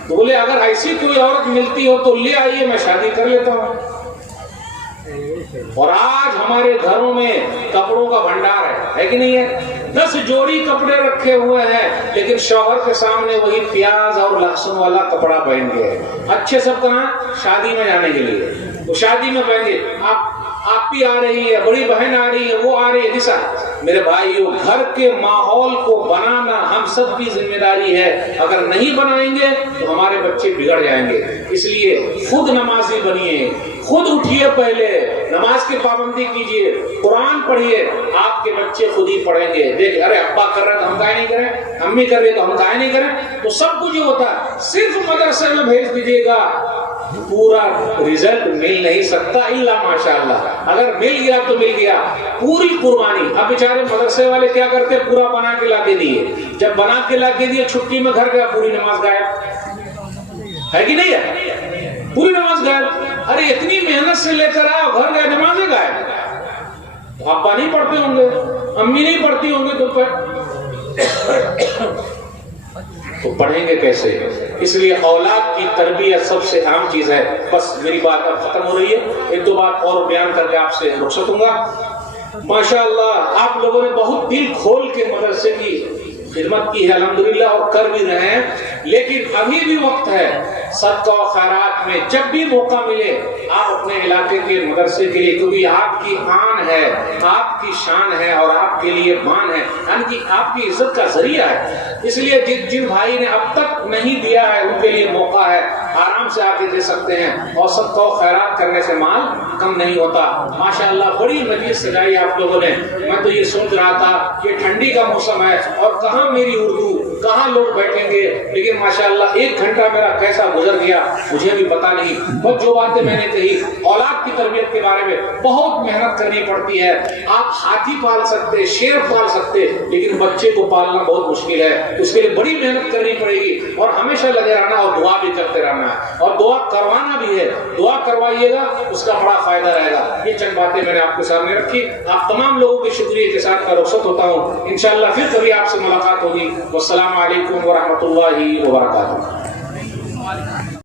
तो बोले अगर ऐसी कोई औरत मिलती हो तो ले आइए, मैं शादी कर लेता हूँ। और आज हमारे घरों में कपड़ों का भंडार है कि नहीं है? 10 जोड़ी कपड़े रखे हुए हैं, लेकिन शौहर के सामने वही प्याज और लहसुन वाला कपड़ा पहन के, अच्छे सब कहाँ? शादी में जाने के लिए। वो शादी में पहने, आप भी आ रही है, बड़ी बहन आ रही है, वो आ रही है, दिशा। मेरे भाइयों, घर के माहौल को बनाना हम सब की जिम्मेदारी है। अगर नहीं बनाएंगे तो हमारे बच्चे बिगड़ जाएंगे। इसलिए खुद नमाजी बनिए, खुद उठिए, पहले नमाज की पाबंदी कीजिए, कुरान पढ़िए, आपके बच्चे खुद ही पढ़ेंगे। देख, अरे अब्बा कर रहे तो हम काहे नहीं करें, अम्मी कर रहे तो हम काहे नहीं करें। तो सब कुछ होता है, सिर्फ मदरसे में भेज दीजिएगा, पूरा रिजल्ट मिल नहीं सकता इल्ला माशाअल्लाह। अगर मिल गया तो मिल गया, पूरी कुर्बानी। अब बेचारे मदरसे वाले क्या करते, पूरा बना के लाके दिए। जब बना के लाके दिए, छुट्टी में घर गया, पूरी नमाज गायब है कि नहीं है? पूरी नमाज गायब। अरे इतनी मेहनत से लेकर आओ, घर गए, नमाजें गायब। अब्बा नहीं पढ़ते होंगे, अम्मी नहीं पढ़ती होंगे, तो पढ़ेंगे कैसे? इसलिए औलाद की तरबियत सबसे अहम चीज है। बस मेरी बात अब खत्म हो रही है, 1-2 बात और बयान करके आपसे रुखसत दूंगा। माशाअल्लाह आप लोगों ने बहुत दिल खोल के मदरसे की खिदमत की है, अल्हम्दुलिल्लाह, और कर भी रहे हैं। लेकिन अभी भी वक्त है सदका और खैरात में जब भी मौका मिले आप अपने इलाके के मदरसे के लिए, क्योंकि आपकी आन है, आपकी शान है और आपके लिए मान है, यानी कि आपकी इज्जत का जरिया है। इसलिए जिन भाई ने अब तक नहीं दिया है उनके लिए मौका है, आराम से आके दे सकते हैं। और सदका और खैरात करने से माल कम नहीं होता। माशाअल्लाह बड़ी मजलिस सजाई आप लोगों ने। मैं तो ये सोच रहा था ये ठंडी का मौसम है और कहाँ मेरी उर्दू, कहाँ लोग बैठेंगे, लेकिन माशाअल्लाह 1 घंटा मेरा कैसा गुजर गया मुझे भी पता नहीं। और जो बातें मैंने कही, औलाद की तरबियत के बारे में बहुत मेहनत करनी पड़ती है। आप हाथी पाल सकते, शेर पाल सकते, लेकिन बच्चे को पालना बहुत मुश्किल है। उसके लिए बड़ी मेहनत करनी पड़ेगी और हमेशा लगे रहना और दुआ भी करते रहना है और दुआ करवाना भी है। दुआ करवाइएगा, उसका बड़ा फायदा रहेगा। ये चंद बातें मैंने आपके सामने रखी। आप तमाम लोगों के शुक्रिया के साथ मैं रुखसत होता हूँ। इंशाअल्लाह फिर कभी आपसे मुलाकात होगी। वस्सलाम अलैकुम व रहमतुल्लाहि व बरकातुहू।